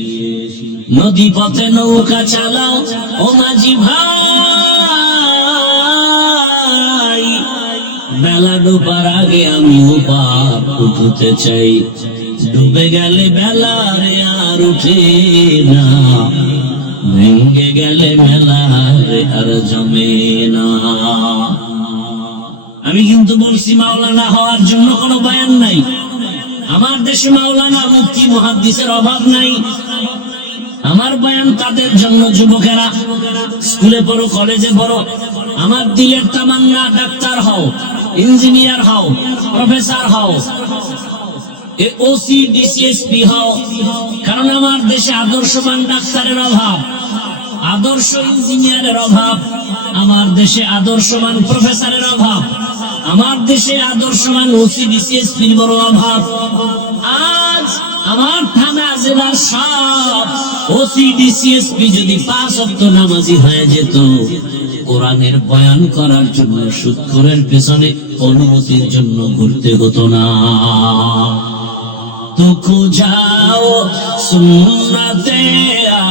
নদী পথে নৌকা চালাও ও মাঝি ভাই, বেলা ডোবার আগে আমিও পাপ উঠতে চাই। ডুবে গেলে বেলা রে আর উঠে না, ভেঙে গেলে মেলা রে আর জমে না। আমি কিন্তু বলছি মাওলানা হওয়ার জন্য কোনো বয়ান নাই। আমার দেশে মাওলানা, মুফতি, মুহাদ্দিসের অভাব নাই। আমার বয়ান তাদের জন্য, যুবকেরা স্কুলে পড়ো, কলেজে পড়ো। আমার দিলের তামান্না ডাক্তার হও, ইঞ্জিনিয়ার হও, প্রফেসর হও, ওসি ডিসিএসপি হও, কারণ আমার দেশে আদর্শবান ডাক্তারের অভাব, আদর্শ ইঞ্জিনিয়ারের অভাব, আমার দেশে আদর্শবান প্রফেসরের অভাব, আমার দেশে আদর্শবান ওসি ডিসিএসপির বড় অভাব। আজ আমার থানা জেলার সব ওসি ডিসিএসপি যদি 5 ওয়াক্ত নামাজি হয়ে যেত, কোরআনের বয়ান করার জন্য সুৎখোরের পেছনে অনুমতির জন্য ঘুরতে হতো না। তো খুঁজাও সুন্নতে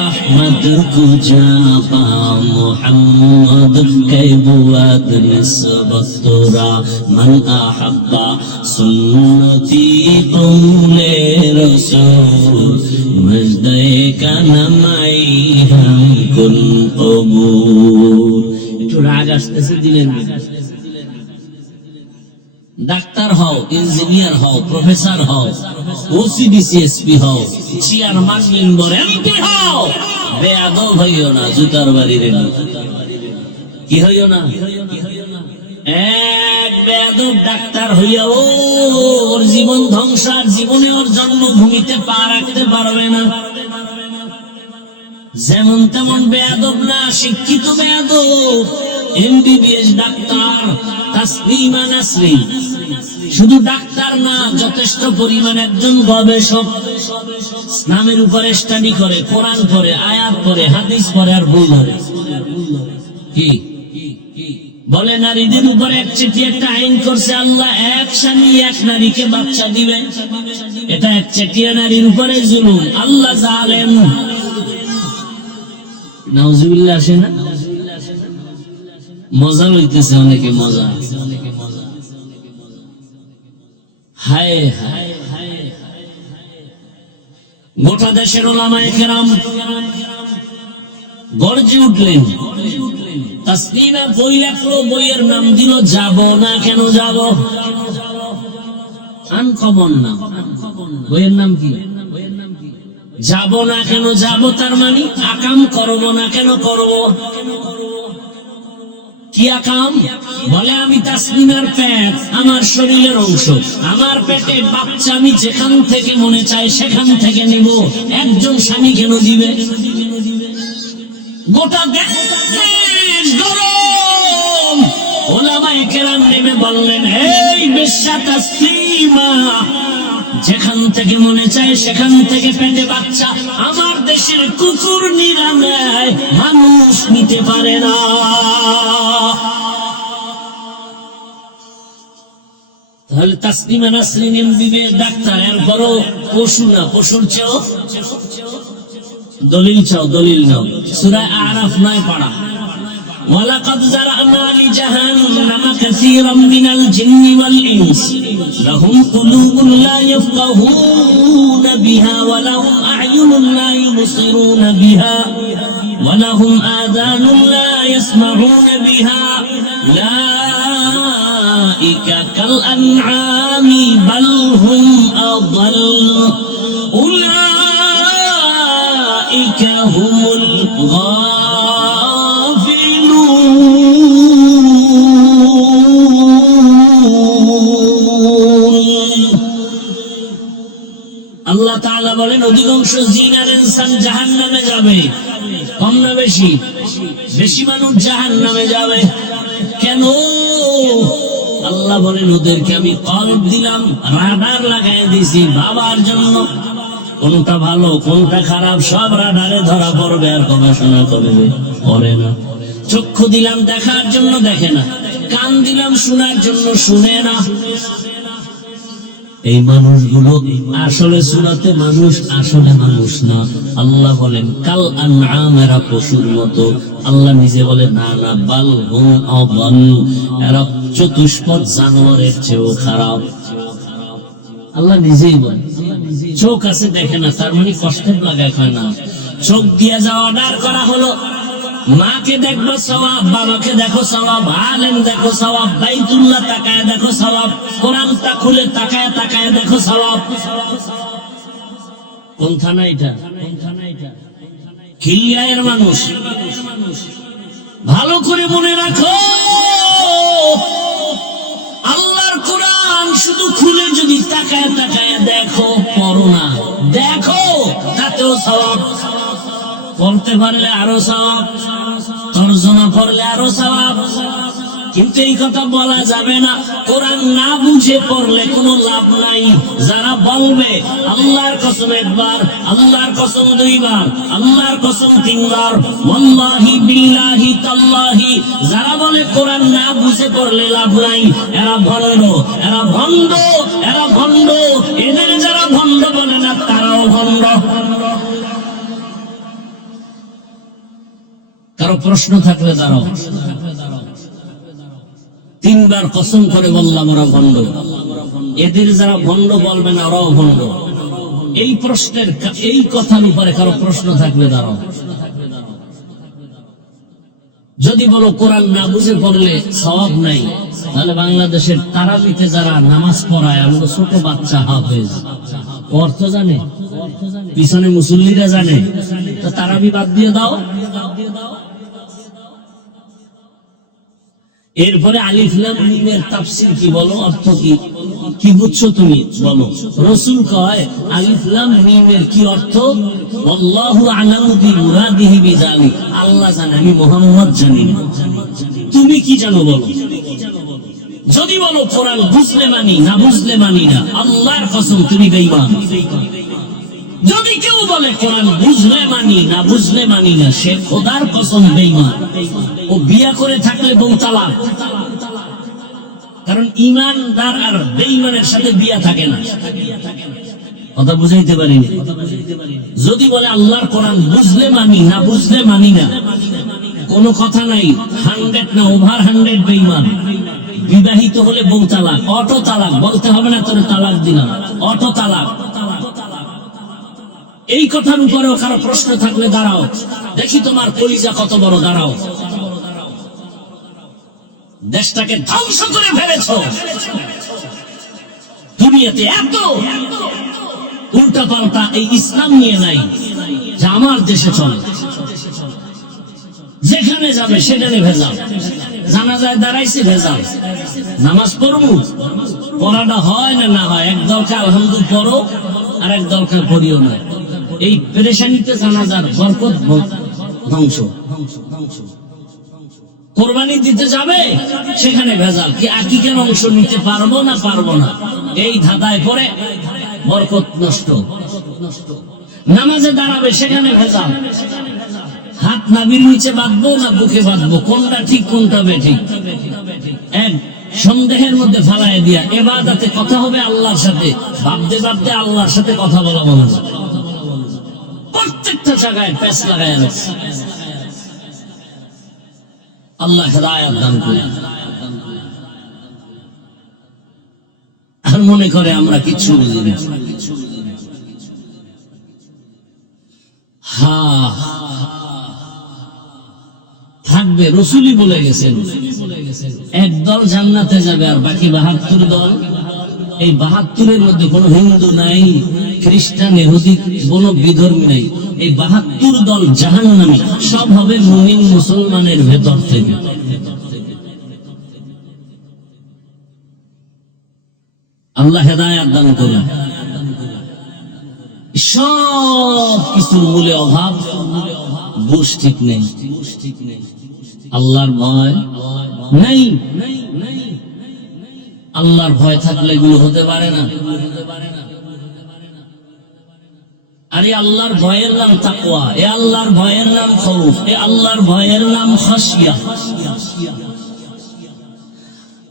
আহমদ খুঁজা পা মুহাম্মদ কে বুয়াত নিসবত তোরা মান আহাব্বা সুন্নতি কৌলে রসূল মজদে কানামাই হাম কুল কবুল। একটু রাগ আসতেছে দিলেন। ডাক্তার হও, ইঞ্জিনিয়ার হও, প্রফেসর হও, ওসিডিসিএসপি হও, চেয়ারম্যান মেম্বার এমপি হও, বেয়াদব হইও না, জুতার বাড়ির কি হইও না। এক বেয়াদব ডাক্তার হইয়া ওর জীবন ধ্বংস, আর জীবনে ওর জন্মভূমিতে পা রাখতে পারবে না। যেমন তেমন বেয়াদব না, শিক্ষিত বেয়াদব, এমবিবিএস ডাক্তার তাসলিমা নাসরিন শুধু ডাক্তার না, যথেষ্ট পরিমাণ একজন গবেষক, ইসলামের উপরে স্টাডি করে, কোরআন পড়ে, আয়াত পড়ে, হাদিস পড়ে, আর বই ধরে। কি বলে নারীদের উপরে একচেটিয়া একটা আইন করছে আল্লাহ, এক স্বামী এক নারীকে বাচ্চা দিবে, এটা একচেটিয়া নারীর উপরে জুলুম, আল্লাহ জালেম। নাউজুবিল্লাহ আসে না? মজা লইতেছে অনেকে, মজা। হায় হায়, গোটা দেশের উলামায়ে কেরাম গর্জে উঠলেন। তাসলিমা বই লেখলো, বইয়ের নাম দিল যাব না কেন যাব। আনকমন নাম, বইয়ের নাম কি? যাব না কেন যাব, তার মানে আকাম করব না কেন করব। কি আকাম? বলে আমি তাসলিমার পেট আমার শরীরের অংশ, আমার পেটে বাচ্চা আমি যেখান থেকে মনে চাই সেখান থেকে নেব, একজন স্বামী কেন দিবে? গোটা দেশ গরম। উলামায়ে কেরাম নেমে বললেন, এই বেশ্যা তাসলিমা, যেখান থেকে মনে চায় সেখান থেকে পেটে বাচ্চা আমার দেশের কুকুর নিরাময় মানুষ নিতে পারে না। তাহলে তাসলিমা নাসরিন এমবিবিএস ডাক্তার, এরপরও পশু না, পশুর চেয়েও দলিল চাও, দলিল নাও। সূরা আরাফ 9 পড়া, ওয়ালাকাদ যারানা লিজাহান্নামা কাসীরাম মিনাল জিন্নি ওয়াল ইনস লাহুম কুলুবুন লা ইয়াফকাহুনা বিহা ওয়া লাহুম আ'য়ুনুন লা ইউবসিরুনা বিহা ওয়া লাহুম আযানুন লা ইয়াসমাউনা বিহা উলাইকা কাল আনআমি বাল হুম আযাল উলাইকা হুমুল আল্লাহ তাআলা বলেন, অধিকাংশ জিন আর ইনসান জাহান্নামে যাবে। কম না বেশি? বেশি মানুষ জাহান্নামে যাবে। কেন? আল্লাহ বলেন, ওদেরকে আমি কলব দিলাম, রাডার লাগাই দিয়েছি ভাবার জন্য, কোনটা ভালো কোনটা খারাপ সব রাডারে ধরা পড়বে, আর গবেষণা করবে, করে না। চক্ষু দিলাম দেখার জন্য, দেখে না। কান দিলাম শোনার জন্য, শুনে না। এই মানুষগুলো আসলে সুরাতে মানুষ, আসলে মানুষ না। আল্লাহ বলেন কাল আনআম, এরা পশুর মতো। আল্লাহ নিজে বলে না না, বাল হুম আযাল, এরা চতুষ্পদ জানোয়ারের চেয়েও খারাপ। আল্লাহ নিজেই বলেন। চোখ আছে দেখে না, তার মানে কষ্টের লাগায় হয় না। চোখ দিয়ে যাওয়া অর্ডার করা হলো, মাকে দেখবো সওয়াব, বাবাকে দেখো সওয়াব, আলেম দেখো সওয়াব, বাইতুল্লাহ তাকায় দেখো সওয়াব, কোরআনটা খুলে তাকায় তাকায় দেখো সওয়াব। কোন থানা এটা? খিলগাঁয়ের মানুষ। ভালো করে মনে রাখো, আল্লাহর কোরআন শুধু খুলে যদি তাকায় তাকায় দেখো, পড়ো না, দেখো তাতেও সওয়াব। পড়তে পারলে আরো সওয়াব, তর্জমা পড়লে আরো সওয়াব। কিন্তু এই কথা বলা যাবে না, কোরআন না বুঝে পড়লে কোনো লাভ নাই। যারা বলবে আল্লাহর কসম একবার, আল্লাহর কসম দুইবার, আল্লাহর কসম তিনবার, ওয়াল্লাহি বিল্লাহি তাল্লাহি, যারা বলে কোরআন না বুঝে পড়লে লাভ নাই, এরা ভণ্ড, এরা ভণ্ড, এরা ভণ্ড। এদের যারা ভণ্ড বলে না তারাও ভণ্ড। কারো প্রশ্ন থাকলে দাঁড়াও। তিনবার কসম করে বললাম ওরা ভণ্ড। এদের যারা ভণ্ড বলবে না ওরাও ভণ্ড। এই প্রশ্নের, এই কথার উপরে কারো প্রশ্ন থাকলে দাঁড়াও। যদি বলো কোরআন না বুঝে পড়লে সওয়াব নাই, তাহলে বাংলাদেশের তারাবিতে যারা নামাজ পড়ায়, আমাদের ছোট বাচ্চা হাফেজ, অর্থ জানে, পিছনে মুসল্লিরা জানে, তো তারাবি বাদ দিয়ে দাও। এরপরে আলিফ লাম মিমের তাফসীর কি বলো, অর্থ কি, কি বুঝছো তুমি বলো। রাসূল কয় আলিফ লাম মিমের কি অর্থ, আল্লাহু আ'লামু বিমুরাদিহি বিযালিক, আল্লাহ জানে, আমি মুহাম্মদ জানি না। তুমি কি জানো বলো। যদি বলো কোরআন বুঝলে মানি, না বুঝলে মানি না, আল্লাহর কসম তুমি বেঈমান। যদি কেউ বলে কোরআন বুঝলে মানি, না বুঝলে মানি না, সে খোদার কসম বেঈমান। ও বিয়া করে থাকলে বউ তালাক। কারণ ঈমানদার আর বেঈমানের সাথে বিয়া থাকে না। কথা বুঝাইতে পারিনি। যদি বলে আল্লাহর কোরআন বুঝলে মানি, না বুঝলে মানি না, কোনো কথা নাই, 100 না ওভার 100 বেঈমান। বিবাহিত হলে বউ তালাক, অটো তালাক, বলতে হবে না তোরে তালাক দিলাম, অটো তালাক। এই কথার উপরেও কারো প্রশ্ন থাকলে দাঁড়াও, দেখি তোমার কলিজা কত বড়, দাঁড়াও। দেশটাকে ধ্বংস করে ফেলেছ, দুনিয়াতে এত উল্টা পাল্টা এই ইসলাম নিয়ে নাই যে আমার দেশে চলে। যেখানে যাবে সেখানে ভেজাল, জানাজায় দাঁড়াইছে ভেজাল, নামাজ পড়বো, পড়াটা হয় না না হয়, এক দলকে আলহামদুলিল্লাহ পড়ো আর এক দলকে পড়িও না। এই পেরেশানিতে জানাজার বরকত ধ্বংস। কোরবানি দিতে যাবে সেখানে ভেজাল, কি আকিকের অংশ নিতে পারবো না পারবো না, এই ধাঁধায় পড়ে বরকত নষ্ট। নামাজে দাঁড়াবে সেখানে ভেজাল, হাত নাভির নিচে বাঁধবো না বুকে বাঁধবো, কোনটা ঠিক কোনটা বেঠিক, এক সন্দেহের মধ্যে ফালায় দিয়া। ইবাদতে কথা হবে আল্লাহর সাথে, ভাবতে ভাবতে আল্লাহর সাথে কথা বলা মনে হয়। প্রত্যেকটা জায়গায় প্যাঁচ লাগায় রাখছে। আল্লাহ হিদায়াত দান করেন। আর মনে করে আমরা কিছু বুঝি না। থাকবে, রসুলই বলে গেছেন একদল জান্নাতে যাবে আর বাকি ৭২ দল। এই ৭২-এর মধ্যে কোন হিন্দু নাই, খ্রিস্টান, ইহুদি, কোন বিধর্মী নাই। এই ৭২ দল জাহান্নামী, সব হবে মুমিন মুসলমানের ভেতর থেকে। আল্লাহ হেদায়েত দান করুন। সব কিছুর মূলে অভাব, বুঝ ঠিক নেই, আল্লাহর ভয় নাই। আল্লাহর ভয় থাকলে এগুলো হতে পারে না। আরে আল্লাহর ভয়ের নাম তাকওয়া, এ আল্লাহর ভয়ের নাম খৌফ, এ আল্লাহর ভয়ের নাম খাশিয়া।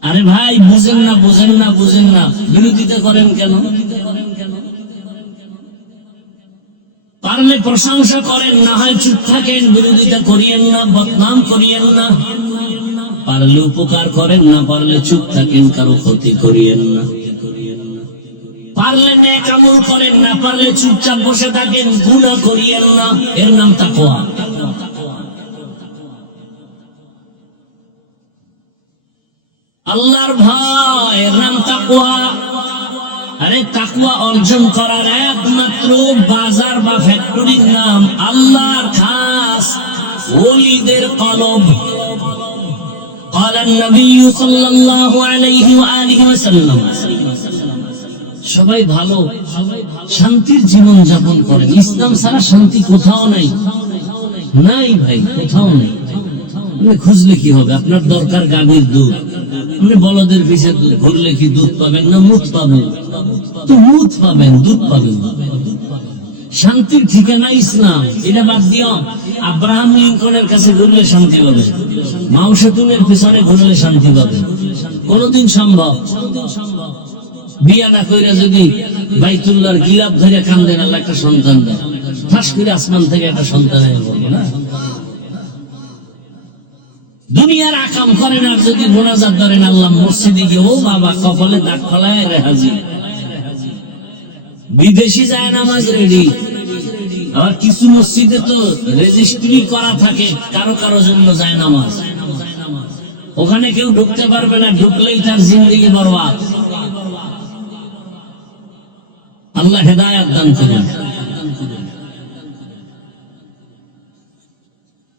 আরে ভাই বুঝেন না, বুঝেন না, বুঝেন না, বিরোধিতা করেন কেন? পারলে প্রশংসা করেন, না হয় চুপ থাকেন, বিরোধিতা করিয়েন না, বদনাম করিয়েন না। পারলে উপকার করেন, না পারলে চুপ থাকেন, কারো ক্ষতি করিয়েন না। পারলে নেক আমল করেন, না পারলে চুপচাপ বসে থাকেন, গুনাহ করিয়েন না। এর নাম তাকওয়া। আল্লাহর ভয়, এর নাম তাকওয়া। আরে তাকওয়া অর্জন করার একমাত্র বাজার বা ফ্যাক্টরির নাম আল্লাহর খাস ওলিদের কলব। قال النبي صلى الله عليه وآله وسلم সবাই ভালো, শান্তির জীবন যাপন করেন। ইসলাম ছাড়া শান্তি কোথাও নাই, নাই ভাই, কোথাও নেই। খুঁজলে কি হবে? আপনার দরকার গাভীর দুধ, আপনি বলদের পিছে ঘুরলে কি দুধ পাবেন না মুত পাবেন? তো মুত পাবেন, দুধ পাবেন। শান্তির ঠিকানা ইসলাম। এটা বাদ দিও আব্রাহাম লিঙ্কনের কাছে ঘুরলে শান্তি পাবে, মাও সেতুনের পিছনে ঘুরলে শান্তি পাবে। কোনদিন সম্ভব? বিয়া না কইরা যদি বাইতুল্লাহর গিলাপ ধরে কান্দেন, আল্লাহ একটা সন্তান দেয়, ঠাস করে আসমান থেকে একটা সন্তান এনে বলবো না। দুনিয়ার আকাম করেন আর যদি মোনাজাত ধরেন আল্লাহ মসজিদে গিয়ে, ও বাবা কপালে দাগ ফলায় হাজির। বিদেশি যায় নামাজ রেডি। আবার কিছু মসজিদে তো রেজিস্ট্রি করা থাকে কারো কারো জন্য যায় নামাজ, ওখানে কেউ ঢুকতে পারবে না, ঢুকলেই তার জিন্দেগি বরবাদ। আল্লাহ হেদায়েত দান করুন।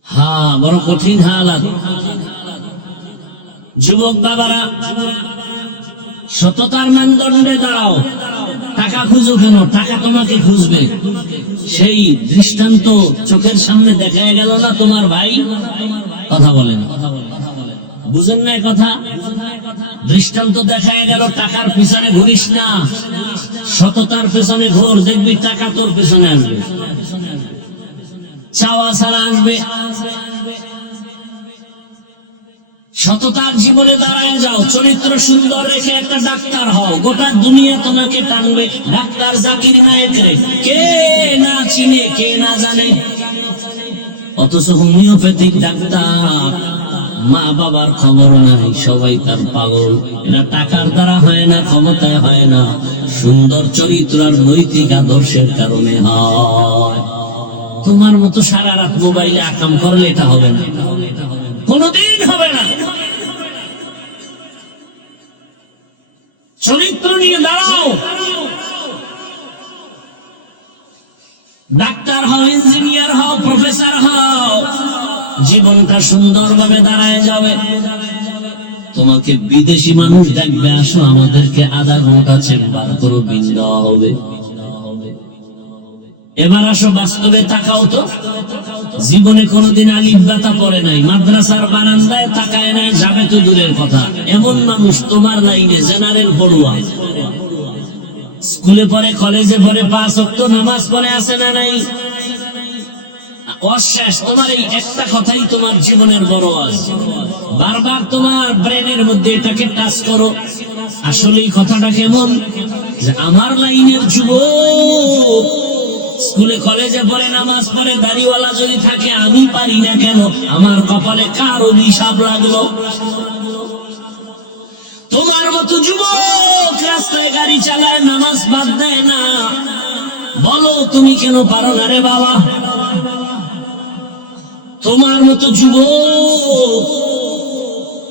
হ্যাঁ, বড় কঠিন হালাত। যুবক বাবারা, সততার মানদণ্ডে দাঁড়াও। টাকা খুঁজো কেন? টাকা তোমাকে খুঁজবে। সেই দৃষ্টান্ত চোখের সামনে দেখা গেল না তোমার ভাই? কথা বলেন, বুঝেন না কথা? দৃষ্টান্ত দেখা গেল, টাকার পিছনে ঘুরিস না, সততার পেছনে ঘোর, দেখবি টাকা তোর পেছনে আসবে, চাওয়া ছাড়া আসবে। সততার জীবনে দাঁড়ায় যাও, চরিত্র সুন্দর রেখে একটা ডাক্তার হও, গোটা দুনিয়া তোমাকে টানবে। ডাক্তার জাকির নায়েকের কে না চিনে, কে না জানে, অথচ হোমিওপ্যাথিক ডাক্তার মা বাবার খবর নাই, সবাই তার পাগল। এটা টাকার দ্বারা হয় না, ক্ষমতায় হয় না, সুন্দর চরিত্র আর নৈতিক আদর্শের কারণে হয়। তোমার মতো সারা রাত মোবাইলে আকাম করলে এটা হবে না, কোনদিন হবে না। চরিত্র নিয়ে দাঁড়াও। ডাক্তার হও, ইঞ্জিনিয়ার হও, প্রফেসর হও, জীবনটা সুন্দরভাবে দাঁড়ায় যাবে। তোমাকে বিদেশি মানুষ দেখবে, আসো আমাদেরকে আধা ঘন্টা চেম্বার করো, বিল দেওয়া হবে। এবার আসো বাস্তবে তাকাও তো। জীবনে কোনোদিন আলিফ বাতা পড়ে নাই, মাদ্রাসার বারান্দায় তাকায় নাই, যাবে তো দূরের কথা। এমন মানুষ তোমার লাইনে জেনারেল পড়ুয়া, স্কুলে পড়ে, কলেজে পড়ে, 5 ওয়াক্ত নামাজ পড়ে, আছে না নাই? অশেষ। তোমার এই একটা কথাই তোমার জীবনের বড় আজ। বারবার তোমার ব্রেনের মধ্যে এটাকে টাচ করো, আসলে এই কথাটা কেমন যে আমার লাইনের যুবক স্কুলে কলেজে পড়ে, নামাজ পড়ে, দাড়িওয়ালা যদি থাকে, আমি পারি না কেন? আমার কপালে কার অভিশাপ লাগলো? তোমার মতো যুবক রাস্তায় গাড়ি চালায়, নামাজ বাদ দেয় না, বলো তুমি কেন পারো না রে বাবা? তোমার মতো যুবক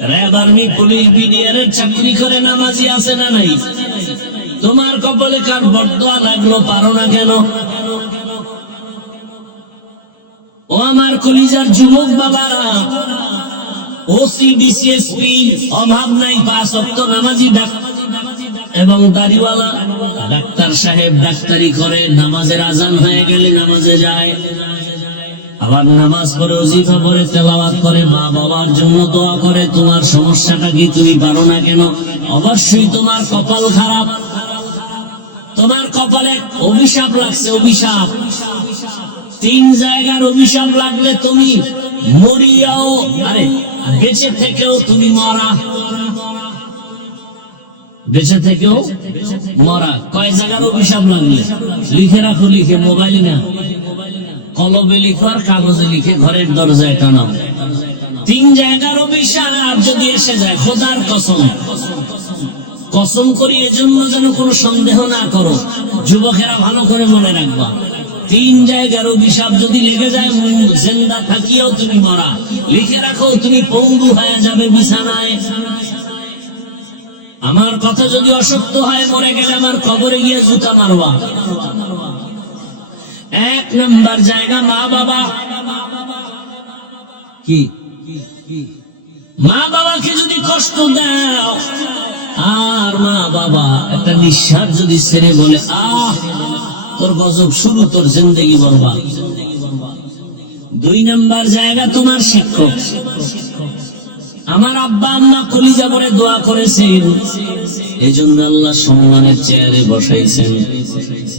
র্যাব, আর্মি, পুলিশ, বিডিআর এর চাকরি করে, নামাজি আছে না নাই? তোমার কপালে কার বরদোয়া লাগলো, পারো না কেন? ও আমার কলিজার যুবক বাবারা, ওসি, ডিসিএসপি অভাব নাই, 5 ওয়াক্ত নামাজি এবং দাড়িওয়ালা। ডাক্তার সাহেব ডাক্তারি করে, নামাজের আজান হয়ে গেলে নামাজে যায়, আবার নামাজ পড়ে, ওজিফা পড়ে, তেলাওয়াত করে, মা বাবার জন্য দোয়া করে। তোমার সমস্যাটা কি? তুমি পারো না কেন? অবশ্যই তোমার কপাল খারাপ, তোমার কপালে অভিশাপ লাগছে, অভিশাপ। 3 জায়গার অভিশাপ লাগলে তুমি মরিয়াও, আরে বেঁচে থেকেও তুমি মরা, বেঁচে থেকেও মরা। কয় জায়গার অভিশাপ লাগলে লিখে রাখো, লিখে, মোবাইলে না, কলমে লিখো আর কাগজে লিখে ঘরের দরজায় টানাও। 3 জায়গার অভিশাপ যদি এসে যায়, খোদার কসম, কসম করি এজন্য যেন কোনো সন্দেহ না করো, যুবকেরা ভালো করে মনে রাখবা। 3 জায়গার অভিশাপ যদি লেগে যায়, জিন্দা থাকিও তুমি মরা। লিখে রাখো, তুমি পঙ্গু হয়ে যাবে বিছানায়। আমার কথা যদি অসত্য হয়, মরে গেলে আমার কবরে গিয়ে জুতা মারবা। 1 নাম্বার জায়গা মা বাবা। কি মা বাবাকে যদি কষ্ট দাও, আর মা বাবা একটা নিঃশ্বাস যদি ছেড়ে বলে তোর গজব শুরু, তোর জিন্দেগি বরবাদ। 2 নাম্বার জায়গা তোমার শিক্ষক। আমার আব্বা আম্মা কলিজা ভরে দোয়া করেছেন, এজন্য আল্লাহ সম্মানের চেয়ারে বসাইছেন।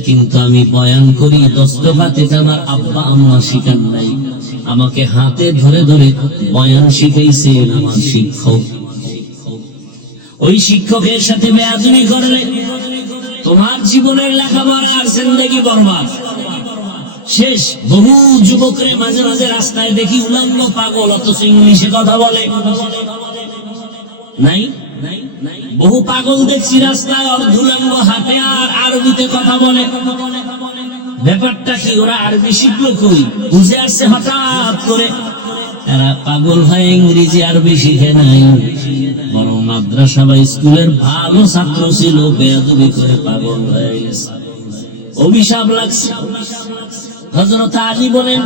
কিন্তু আমি বয়ান করি দস্তবাত, এটা আমার আব্বা আম্মা শিখান নাই, আমাকে হাতে ধরে ধরে বয়ান শিখাইছেন আমার শিক্ষক। ওই শিক্ষকের সাথে বেয়াদবি করলে তোমার জীবনের লেখাপড়া আর জিন্দেগি বরবাদ, শেষ। বহু যুবকরে মাঝে মাঝে রাস্তায় দেখি উলঙ্গ পাগল, অথচ ইংলিশে কথা বলে। নাই বহু পাগল দেখছি রাস্তায় অর্ধুলঙ্গ হাঁটে আর আরবিতে কথা বলে। ব্যাপারটা কি, ওরা আরবি শিখলো কই? বুঝে আসছে হঠাৎ করে। এরা পাগল হয় ইংরেজি আরবি শিখে নাই, বরং মাদ্রাসা বা স্কুলের ভালো ছাত্র ছিল, বেয়াদবি করে পাগল হয়ে গেছে। অভিশাপ লাগছে। হযরত আলী বলেন,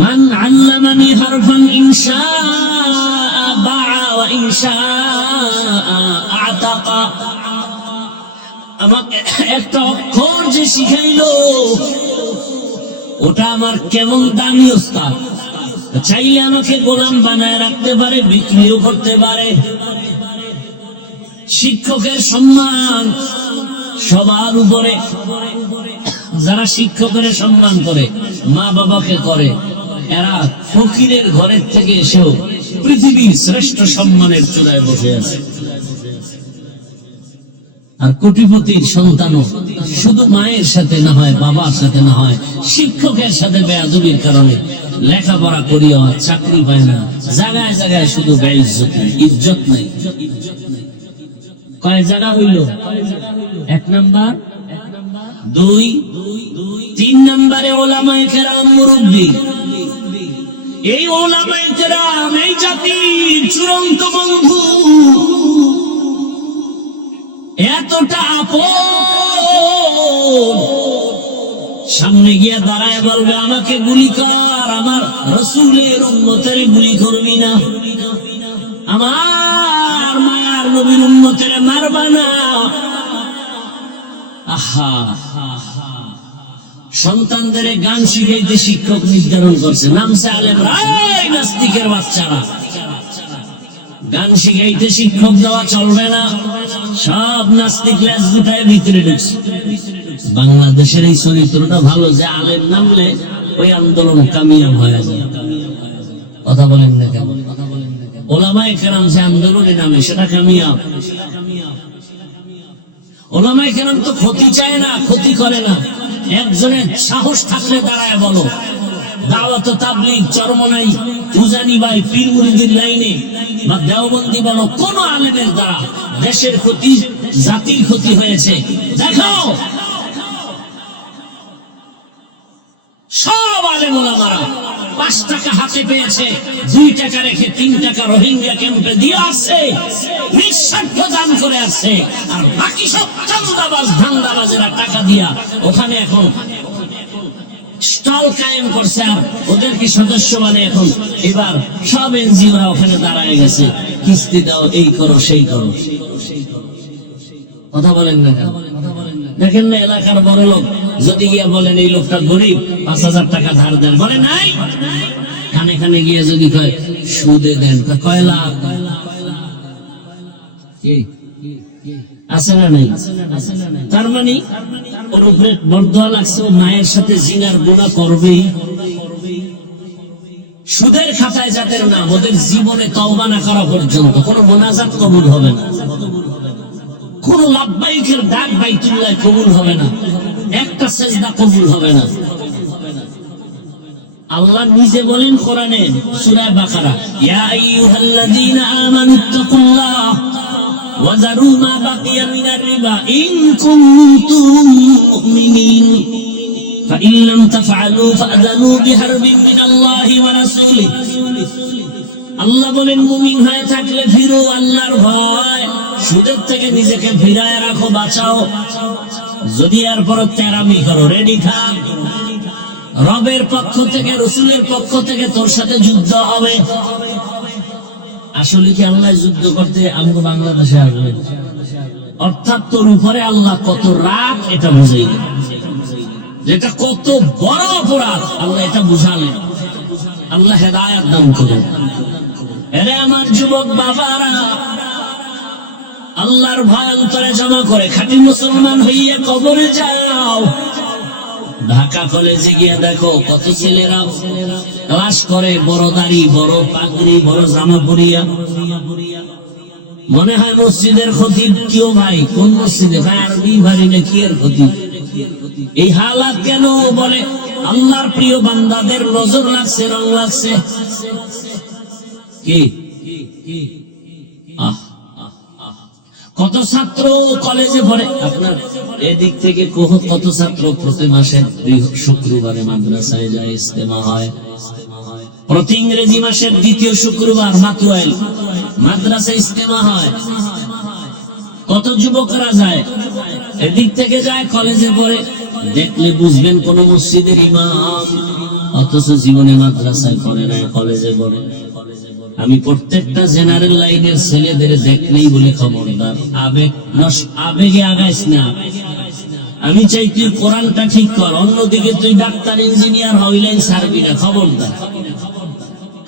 মান আল্লামানি হারফান ইনশাআ বাআ ওয়া ইনশাআ আতাকা। আমাকে একটা অক্ষর যে শিখাইলো, ওটা আমার কেমন দামি ওস্তাদ, চাইলে আমাকে গোলাম বানায় রাখতে পারে, বিক্রিও করতে পারে। শিক্ষকের সম্মান সবার উপরে। যারা শিক্ষকের সম্মান করে, মা বাবাকে করে, এরা ফকিরের ঘরের থেকে এসেও পৃথিবীর শ্রেষ্ঠ সম্মানের চূড়ায় বসে আছে। আর কোটিপতির সন্তানও শুধু মায়ের সাথে না হয়, বাবার সাথে না হয়, শিক্ষকের সাথে বেয়াদবির কারণে লেখাপড়া করিও চাকরি পায় না। জায়গায় জায়গায় শুধু বেইজ্জতি, ইজ্জত নাই। কয় জায়গা হইল? 1 নাম্বার, 2, 3 নাম্বারে ওলামায়ে কেরাম মুরব্বী। এই ওলামায়ে কেরাম এই জাতির চূড়ান্ত বন্ধু, এতটা আপন। সামনে গিয়া দাঁড়ায় বলবে, আমাকে গুলি কর, আমার রাসূলের উম্মতের গুলি করবি না, আমার মায়ার নবীর উম্মতের মারবা না। আহা, সন্তানদের গান শিখাইতে শিক্ষক নির্ধারণ করছে, নামছে আলেমরা। এই নাস্তিকের বাচ্চারা, গান শিখাইতে শিক্ষক দেওয়া চলবে না। সব নাস্তিক লেজ গুটায় ভিতরে ঢুকছে। বাংলাদেশের এই চরিত্রটা ভালো যে আলেম নামলে ওই আন্দোলন কামিয়াব হয়ে যায়। কথা বলেন না কেন? ওলামায়ে কেরাম যে আন্দোলনে নামে সেটা কামিয়াব। ওলামায়ে কেরাম তো ক্ষতি চায় না, ক্ষতি করে না। একজনের সাহস থাকলে দাঁড়ায় বলো, দাওয়াত তাবলীগ, চরমনাই, উজানি ভাই, পীর মুরিদের লাইনে বা দেওবন্দি বলো, কোন আলেমের দ্বারা দেশের ক্ষতি, জাতির ক্ষতি হয়েছে দেখাও। সব আলেম ওলামারা 5 টাকা হাতে পেয়েছে, 2 টাকা রেখে 3 টাকা রোহিঙ্গা ক্যাম্পে দিয়ে আসছে, নিঃস্বার্থ দান করে আসছে। আর বাকি সব চাঁদাবাজ ধান্দাবাজেরা টাকা দিয়া ওখানে এখন স্টল কায়েম করছে, আর ওদেরকে সদস্য মানে এখন এবার সব এনজিওরা ওখানে দাঁড়ায় গেছে, কিস্তি দাও, এই করো, সেই করো। কথা বলেন না কেন? দেখেন না, এলাকার বড় লোক যদি গিয়া বলেন এই লোকটা গরিব, 5,000 টাকা ধার দেন, বলে নাই। খানে খানে গিয়ে যদি কয় সুদে দেন, কয় লাখ আছে না নাই? তার মানে ওর উপরে বরদোয়া লাগছে, ও মায়ের সাথে জিনার গুনাহ করবেই। সুদের খাতায় যাদের নাম, ওদের জীবনে তওবা না করা পর্যন্ত কোনো মোনাজাত কবুল হবে না, কোন লাব্বাইকের ডাক বাইতুল্লাহ কবুল হবে না, একটা সেজদা কবুল হবে না। আল্লাহ নিজে বলেন কোরআনে সূরা বাকারা, ইয়া আইয়ুহাল্লাযীনা আমানুত্তাকুল্লাহ ওয়া যারু মা বাকিয়া মিনার রিবা ইন কুনতুম মুমিনিন ফাইন লাম তাফআলু ফাআযানু বিহারবিন মিনাল্লাহি ওয়া রাসূলিহি। আল্লাহ বলেন, মুমিন হয়ে থাকলে ফিরো আল্লাহর ভয়, সুদের থেকে নিজেকে ফিরায় রাখো, বাঁচাও। যদি এরপর তেরামি করো, রেডি থাক, রবের পক্ষ থেকে, রসুলের পক্ষ থেকে তোর সাথে যুদ্ধ হবে। আসলে কি আল্লাহ যুদ্ধ করতে আমাকে বাংলাদেশে আসবে? অর্থাৎ তোর উপরে আল্লাহ কত রাগ এটা বুঝাই, যেটা কত বড় অপরাধ আল্লাহ এটা বুঝালেন। আল্লাহ হেদায়েত দান করুন। এরে আমার যুবক বাবারা, আল্লাহর ভয় অন্তরে জমা করে খাঁটি মুসলমান হইয়া কবরে যাও। ঢাকা কলেজে গিয়ে দেখো কত ছেলেরা ক্লাস করে, বড় দাড়ি, বড় পাগড়ি, বড় জামা পরিয়া। মনে হয় মসজিদের খতিব। কেউ ভাই কোন মসজিদে? ভাই আরবি ভারী না কি এর খতিব? এই হালাত কেন? বলে আল্লাহর প্রিয় বান্দাদের নজর লাগছে, রং লাগছে। কি কত ছাত্র কলেজে পড়ে আপনার এদিক থেকে, কত ছাত্র প্রতি মাসে শুক্রবারে মাদ্রাসায় যায়, ইজতেমা হয়। প্রতি ইংরেজি মাসের দ্বিতীয় শুক্রবার মাতুয়াইল মাদ্রাসায় ইজতেমা হয়। কত যুবকরা যায়, এদিক থেকে যায় কলেজে পড়ে। দেখলে বুঝবেন কোন মসজিদের ইমাম, অথচ জীবনে মাদ্রাসায় পড়ে না, কলেজে পড়ে। আমি প্রত্যেকটা জেনারেল লাইনের ছেলেদের দেখলেই বলি খবরদার, আবেগে আগাইস না। আমি চাই তুই কোরআনটা ঠিক কর, অন্যদিকে তুই ডাক্তার ইঞ্জিনিয়ার হইলেন সারবি না, খবরদার।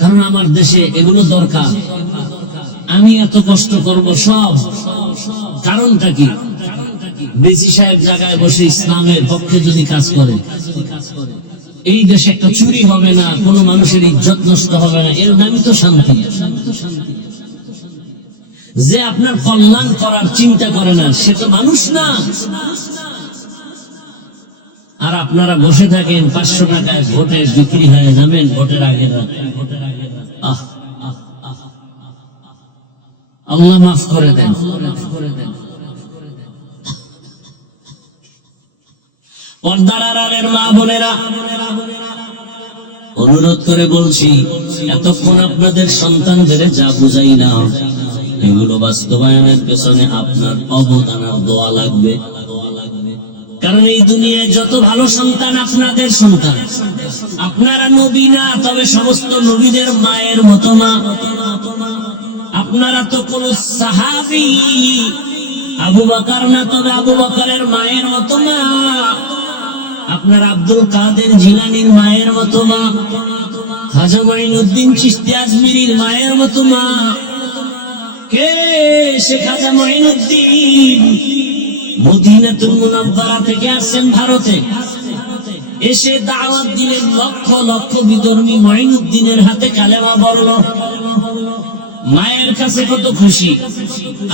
কারণ আমার দেশে এগুলো দরকার। আমি এত কষ্ট করব সব কারণটা কি? বেশি সাহেব জায়গায় বসে ইসলামের পক্ষে যদি কাজ করে, এই দেশে একটা চুরি হবে না, কোন মানুষের ইজ্জত নষ্ট হবে না, এর নামই তো শান্তি। যে আপনার কল্যাণ করার চিন্তা করে না, সে তো মানুষ না। আর আপনারা বসে থাকেন 500 টাকায় ভোটে বিক্রি হয়ে যাবেন ভোটের আগে। আল্লাহ মাফ করে দেন। পর্দার আড়ালের মা বোনেরা, অনুরোধ করে বলছি, এতক্ষণ আপনাদের সন্তানদের যা বুঝাই না, এগুলো বাস্তবায়নের পেছনে আপনার অবদান আর দোয়া লাগবে। কারণ এই দুনিয়ায় যত ভালো সন্তান আপনাদের সন্তান। আপনারা নবী না, তবে সমস্ত নবীদের মায়ের মতো মা। আপনারা তো কোন সাহাবী আবু বকর না, তবে আবু বকরের মায়ের মতো মা। আপনার আব্দুল কাদের জিলানীর মায়ের মতো মা, খাজা মঈনুদ্দিন চিশতি আজমিরির মায়ের মতো মা। কে সে খাজা মঈনুদ্দিন? মদিনাতুল মুনাওয়ারা থেকে আসেন ভারতে, এসে দাওয়াত দিলেন। লক্ষ লক্ষ বিধর্মী মঈনুদ্দিনের হাতে কালেমা পড়ল। মায়ের কাছে কত খুশি,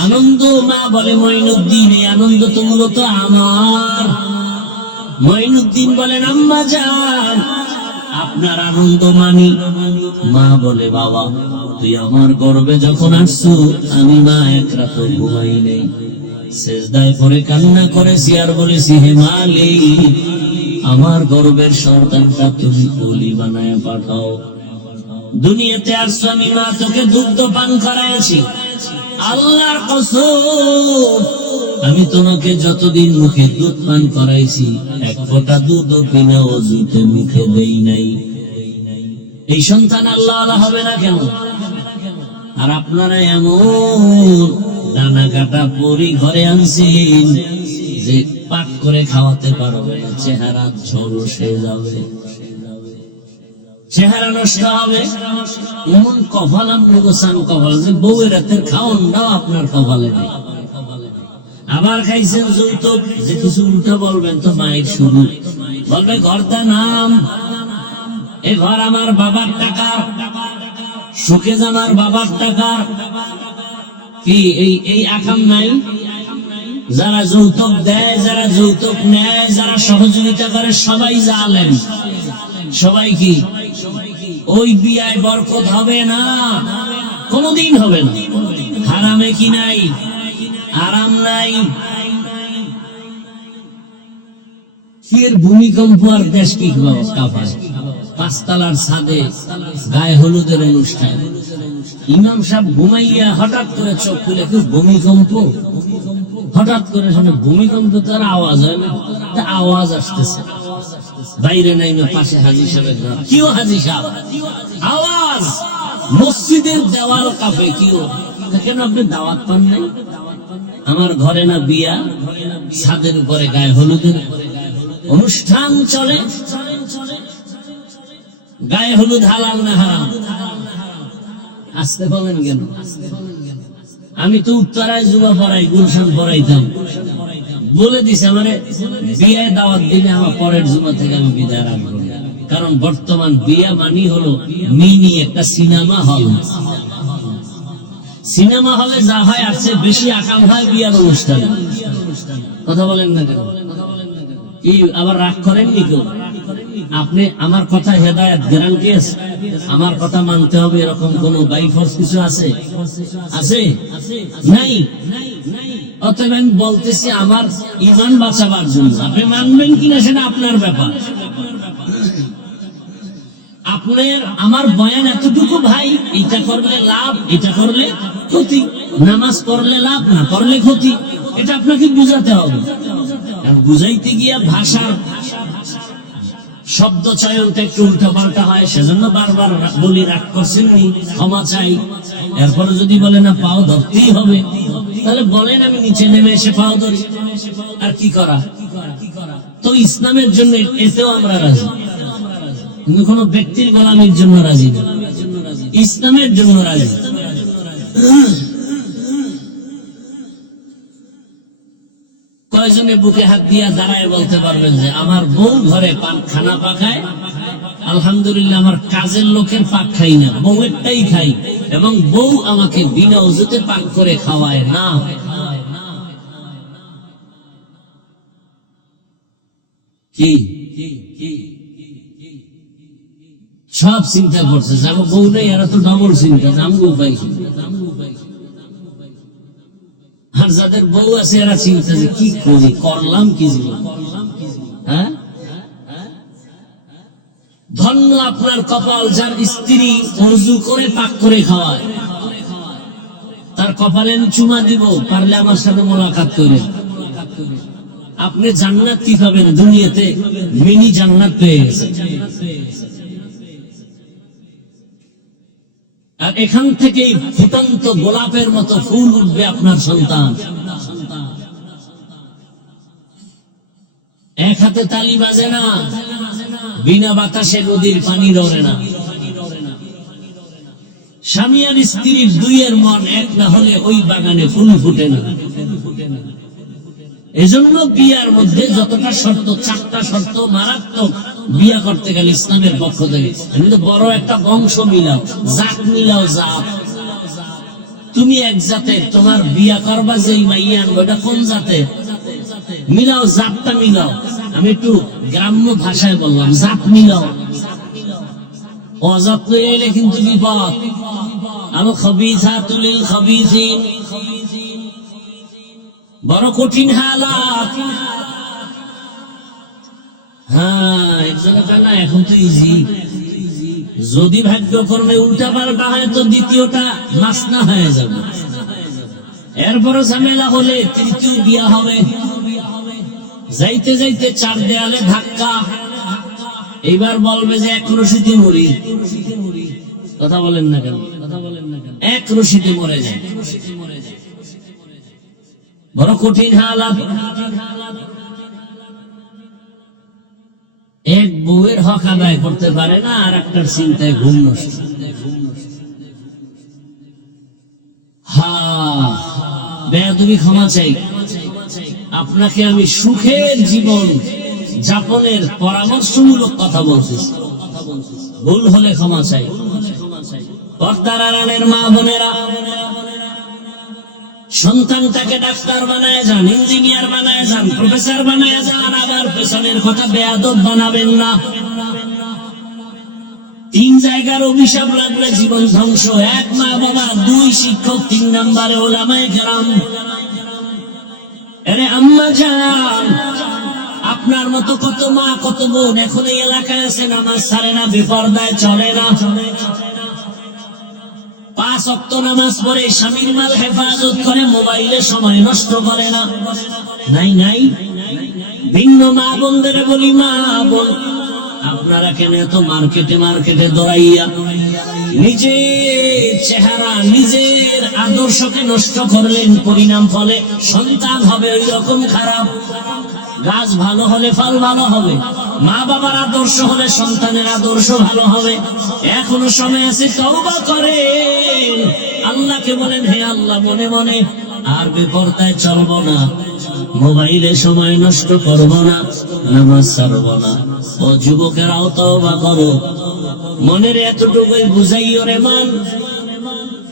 আনন্দ। মা বলে মঈনুদ্দিন, এই আনন্দ তো মূলত আমার। মঈনুদ্দিন বলেন আম্মা জান, আপনার আনন্দ মানি। মা বলে বাবা, তুই আমার গর্ভে যখন আসছো, আমি মা এক রাত ঘুমাই নেই, সেজদায় পড়ে কান্না করেছি আর বলেছি, হে মালিক, আমার গর্ভের সন্তানটা তুমি ওলি বানায় পাঠাও। দুনিয়াতে আসছো, আমি মা তোকে দুগ্ধ পান করাইছি। আল্লাহর কসম, আমি তোমাকে যতদিন মুখে দুধ পান করাইছি, এক ফোঁটা দুধ কিনা অজুতে মুখে দেই নাই। এই সন্তান আল্লাহ আল্লাহ হবে না কেন? আর আপনারা এমন দানা কাটা পরি ঘরে আনছেন যে পাক করে খাওয়াতে পারবে না, চেহারা ঝলসে যাবে, চেহারা নষ্ট হবে। এমন কপাল আপনি গোছান কপাল যে বউয়ের রাতের খাওয়ান দাও আপনার কপালে নেই। আবার খাইছেন যৌতুক, যে কিছু উল্টা বলবেন তো মায়ের শুরু বলবে ঘরটা নাম, এ ঘর আমার বাবার টাকা, সুখেজ আমার বাবার টাকা। কি এই আকাম নাই? যারা যৌতুক দেয়, যারা যৌতুক নেয়, যারা সহযোগিতা করে, সবাই জালেম। সবাই কি ওই বিয়ায় বরকত হবে না, কোনদিন হবে না। হারামে কি নাই? আরাম নাই। ফের ভূমিকম্প আর দেশ কি কাঁপায়। 5 তলার ছাদে গায়ে হলুদের অনুষ্ঠান, ইমাম সাহেব ঘুমাইয়া হঠাৎ করে চোখ খুলে, ভূমিকম্প। হঠাৎ করে শুনে ভূমিকম্প, তার আওয়াজ হয় না, আওয়াজ আসতেছে বাইরে নাই না, পাশে হাজি সাহেব। কিও হাজি সাহেব? আওয়াজ মসজিদের দেওয়াল কাঁপে, কি কেন আপনি দাওয়াত পান নাই? আমার ঘরে না বিয়া, ছাদের উপরে গায়ে হলুদের অনুষ্ঠান চলে। গায়ে হলুদ হালাল না হারাম? আসতে বলেন কেন? আমি তো উত্তরায় যুবা পড়াই, গুলশান পড়াইতাম, বলে দিছে আমারে বিয়ে দাওয়াত দিলে আমার পরের জুমা থেকে আমি বিদায় রাখবো। কারণ বর্তমান বিয়া মানি হলো মিনি একটা সিনেমা হল। সিনেমা হলে যা হয় আর চেয়ে বেশি আকাম হয় বিয়ার অনুষ্ঠানে। কথা বলেন না কেন? কি আবার রাগ করেননি কেউ? আপনি আমার কথা হেদায়েত গ্যারান্টি আছে, আমার কথা মানতে হবে এরকম কোন বাই ফোর্স কিছু আছে? আছে? নাই। অতএব আমি বলতেছি আমার ঈমান বাঁচাবার জন্য। আপনি মানবেন কিনা সেটা আপনার ব্যাপার। আপনার আমার বয়ান এতটুকু ভাই, এটা করলে লাভ, এটা করলে ক্ষতি, নামাজ পড়লে লাভ, না পড়লে ক্ষতি, এটা আপনাকে বুঝাতে হবে। বুঝাইতে গিয়া ভাষার শব্দ চয়নটা একটু উল্টা পাল্টা হয়, সেজন্য বারবার বলি রাগ করছেন নি, ক্ষমা চাই। এরপরে যদি বলে না পাও ধরতেই হবে, তাহলে বলেন আমি নিচে নেমে এসে পাও ধরি। আর কি করা? তো ইসলামের জন্য এতেও আমরা রাজি, কিন্তু কোন ব্যক্তির গোলামির জন্য রাজি না, ইসলামের জন্য রাজি। কয়জনে বুকে হাত দিয়া দাঁড়ায় বলতে পারবেন যে আমার বউ ঘরে খানা পাকায়, আলহামদুলিল্লাহ আমার কাজের লোকের পাক খাই না, বউয়েরটাই খাই, এবং বউ আমাকে বিনা ওজুতে পাক করে খাওয়ায় না? কি সব চিন্তা করছে, যাবো বউ নেই, এরা তো ডবল চিন্তা, আমগো পাইছি। আর যাদের বউ আছে এরা চিন্তা যে কি করি, করলাম কি জীবন। হ্যাঁ, ধন্য আপনার কপাল যার স্ত্রী ওযু করে পাক করে খাওয়ায়। তার কপালে আমি চুমা দিব, পারলে আমার সাথে মোলাকাত করে। আপনি জান্নাত কি পাবেন? দুনিয়াতে মিনি জান্নাত পেয়ে গেছে। আর এখান থেকেই ফুটন্ত গোলাপের মতো ফুল উঠবে আপনার সন্তান। এক হাতে তালি বাজে না, বিনা বাতাসে নদীর পানি লড়ে না। স্বামী আর স্ত্রীর দুইয়ের মন এক না হলে ওই বাগানে ফুল ফুটে না। এজন্য বিয়ার মধ্যে যতটা শর্ত, 4টা শর্ত মারাত্মক। বিয়া করতে গেলে ইসলামের পক্ষ থেকে কিন্তু বড় একটা বংশ মিলাও, জাত মিলাও। জাত তুমি এক জাতের, তোমার বিয়া করবা যেই মাইয়া আনবো এটা কোন জাতের, মিলাও, জাতটা মিলাও। আমি একটু গ্রাম্য ভাষায় বললাম, জাত মিলাও। অজাত এলে কিন্তু বিপদ। আল খাবিসাতু লিল খাবিসিন, বড় কঠিন হালাত। হ্যাঁ, একজনের না এখন তো ইজি। যদি ভাগ্যক্রমে উল্টা পাল্টা হয় তো দ্বিতীয়টা মাসনা হয়ে যাবে। এরপরে ঝামেলা হলে তৃতীয় বিয়া হবে। যাইতে যাইতে 4 দেয়ালে ধাক্কা। এইবার বলবে যে এক রশিতে মরি। কথা বলেন না কেন? এক রশিতে মরে যায়। বড় কঠিন হালাত। এক বউয়ের হক আদায় করতে পারে না, আর একটার চিন্তায় ঘুম নষ্ট। বেয়াদবি, ক্ষমা চাই। আপনাকে আমি সুখের জীবন যাপনের পরামর্শমূলক কথা বলতেছি, ভুল হলে ক্ষমা চাই। পর্দার আড়ালের মা বোনেরা, সন্তানটাকে ডাক্তার বানায় যান, ইঞ্জিনিয়ার বানায় যান, প্রফেসর বানায় যান, আবার পেছনের কথা বেয়াদব বানাবেন না। 3 জায়গার অভিশাপ লাগলে জীবন ধ্বংস। 1 মা বাবা, 2 শিক্ষক, 3 নম্বরে ওলামায়ে কেরাম। আরে আম্মা জান, আপনার মতো কত মা কত বোন এখন এই এলাকায় আছে, নামাজ ছাড়ে না, বেপরদায় চলে না। 5 ওয়াক্ত নামাজ পড়ে, স্বামীর মাল হেফাজত করে, মোবাইলে সময় নষ্ট করে না। নাই নাই, ভিন্ন মা বোনদের বলি, মা বোন আপনারা কেন এত মার্কেটে দৌড়াইয়া নিজের চেহারা নিজের আদর্শকে নষ্ট করলেন? পরিণাম ফলে সন্তান হবে ওই রকম খারাপ। গাছ ভালো হলে ফল ভালো হবে, মা বাবার আদর্শ হলে সন্তানের আদর্শ ভালো হবে। এখনো সময় আছে, তওবা করেন, আল্লাহকে বলেন হে আল্লাহ মনে মনে আর বেপরদায় চলবো না, মোবাইলে সময় নষ্ট করব না, নামাজ ছাড়ব না। ও যুবকেরাও তওবা করো, মনের এতটুকুই বুঝাইও রে মান।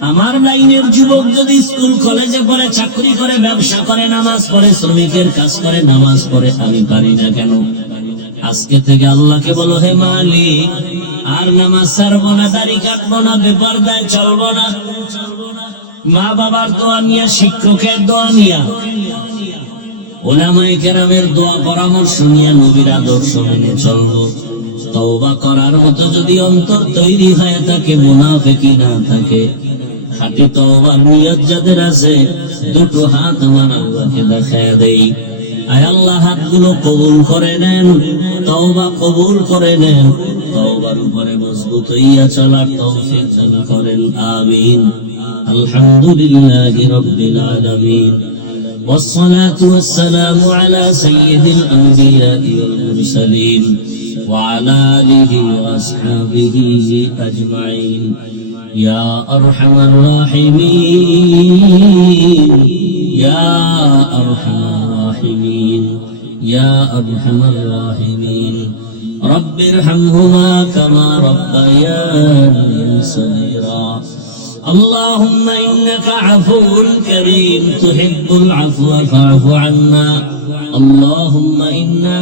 আমার লাইনের যুবক যদি স্কুল কলেজে পড়ে, চাকরি করে, ব্যবসা করে, নামাজ পড়ে, শ্রমিকের কাজ করে, নামাজ পড়ে, আমি পারি না কেন? আজকে থেকে আল্লাহকে বলো হে মালিক আর নামাজ ছাড়বো না, দাড়ি কাটবো না, বেপরদায় চলবো না। মা বাবার দোয়া নিয়া, শিক্ষকের দোয়া নিয়া, উলামায়ে কেরামের দোয়া পরামর্শ নিয়ে নবীর আদর্শ মেনে চলবো। তওবা করার মতো যদি অন্তর তৈরি হয়ে থাকে, মুনাফিকি না থাকে, খাঁটি তওবার নিয়ত যাদের আছে, দুটো হাত আমার আল্লাহকে দেখায় দেই। আয় আল্লাহ হাতগুলো কবুল করে নেন, তওবা কবুল করে নেন, তওবার উপরে মজবুত হইয়া চলার তৌফিক দান করেন, আমিন। আলহামদুলিল্লাহি রাব্বিল আলামিন, والصلاة والسلام على سيد الأنبياء والمرسلين وعلى آله وأصحابه أجمعين. يا أرحم الراحمين، يا أرحم الراحمين، يا أرحم الراحمين. رب ارحمهما كما ربياني صغيرا. اللهم إنك عفو كريم تحب العفو فاعف عنا. اللهم إنا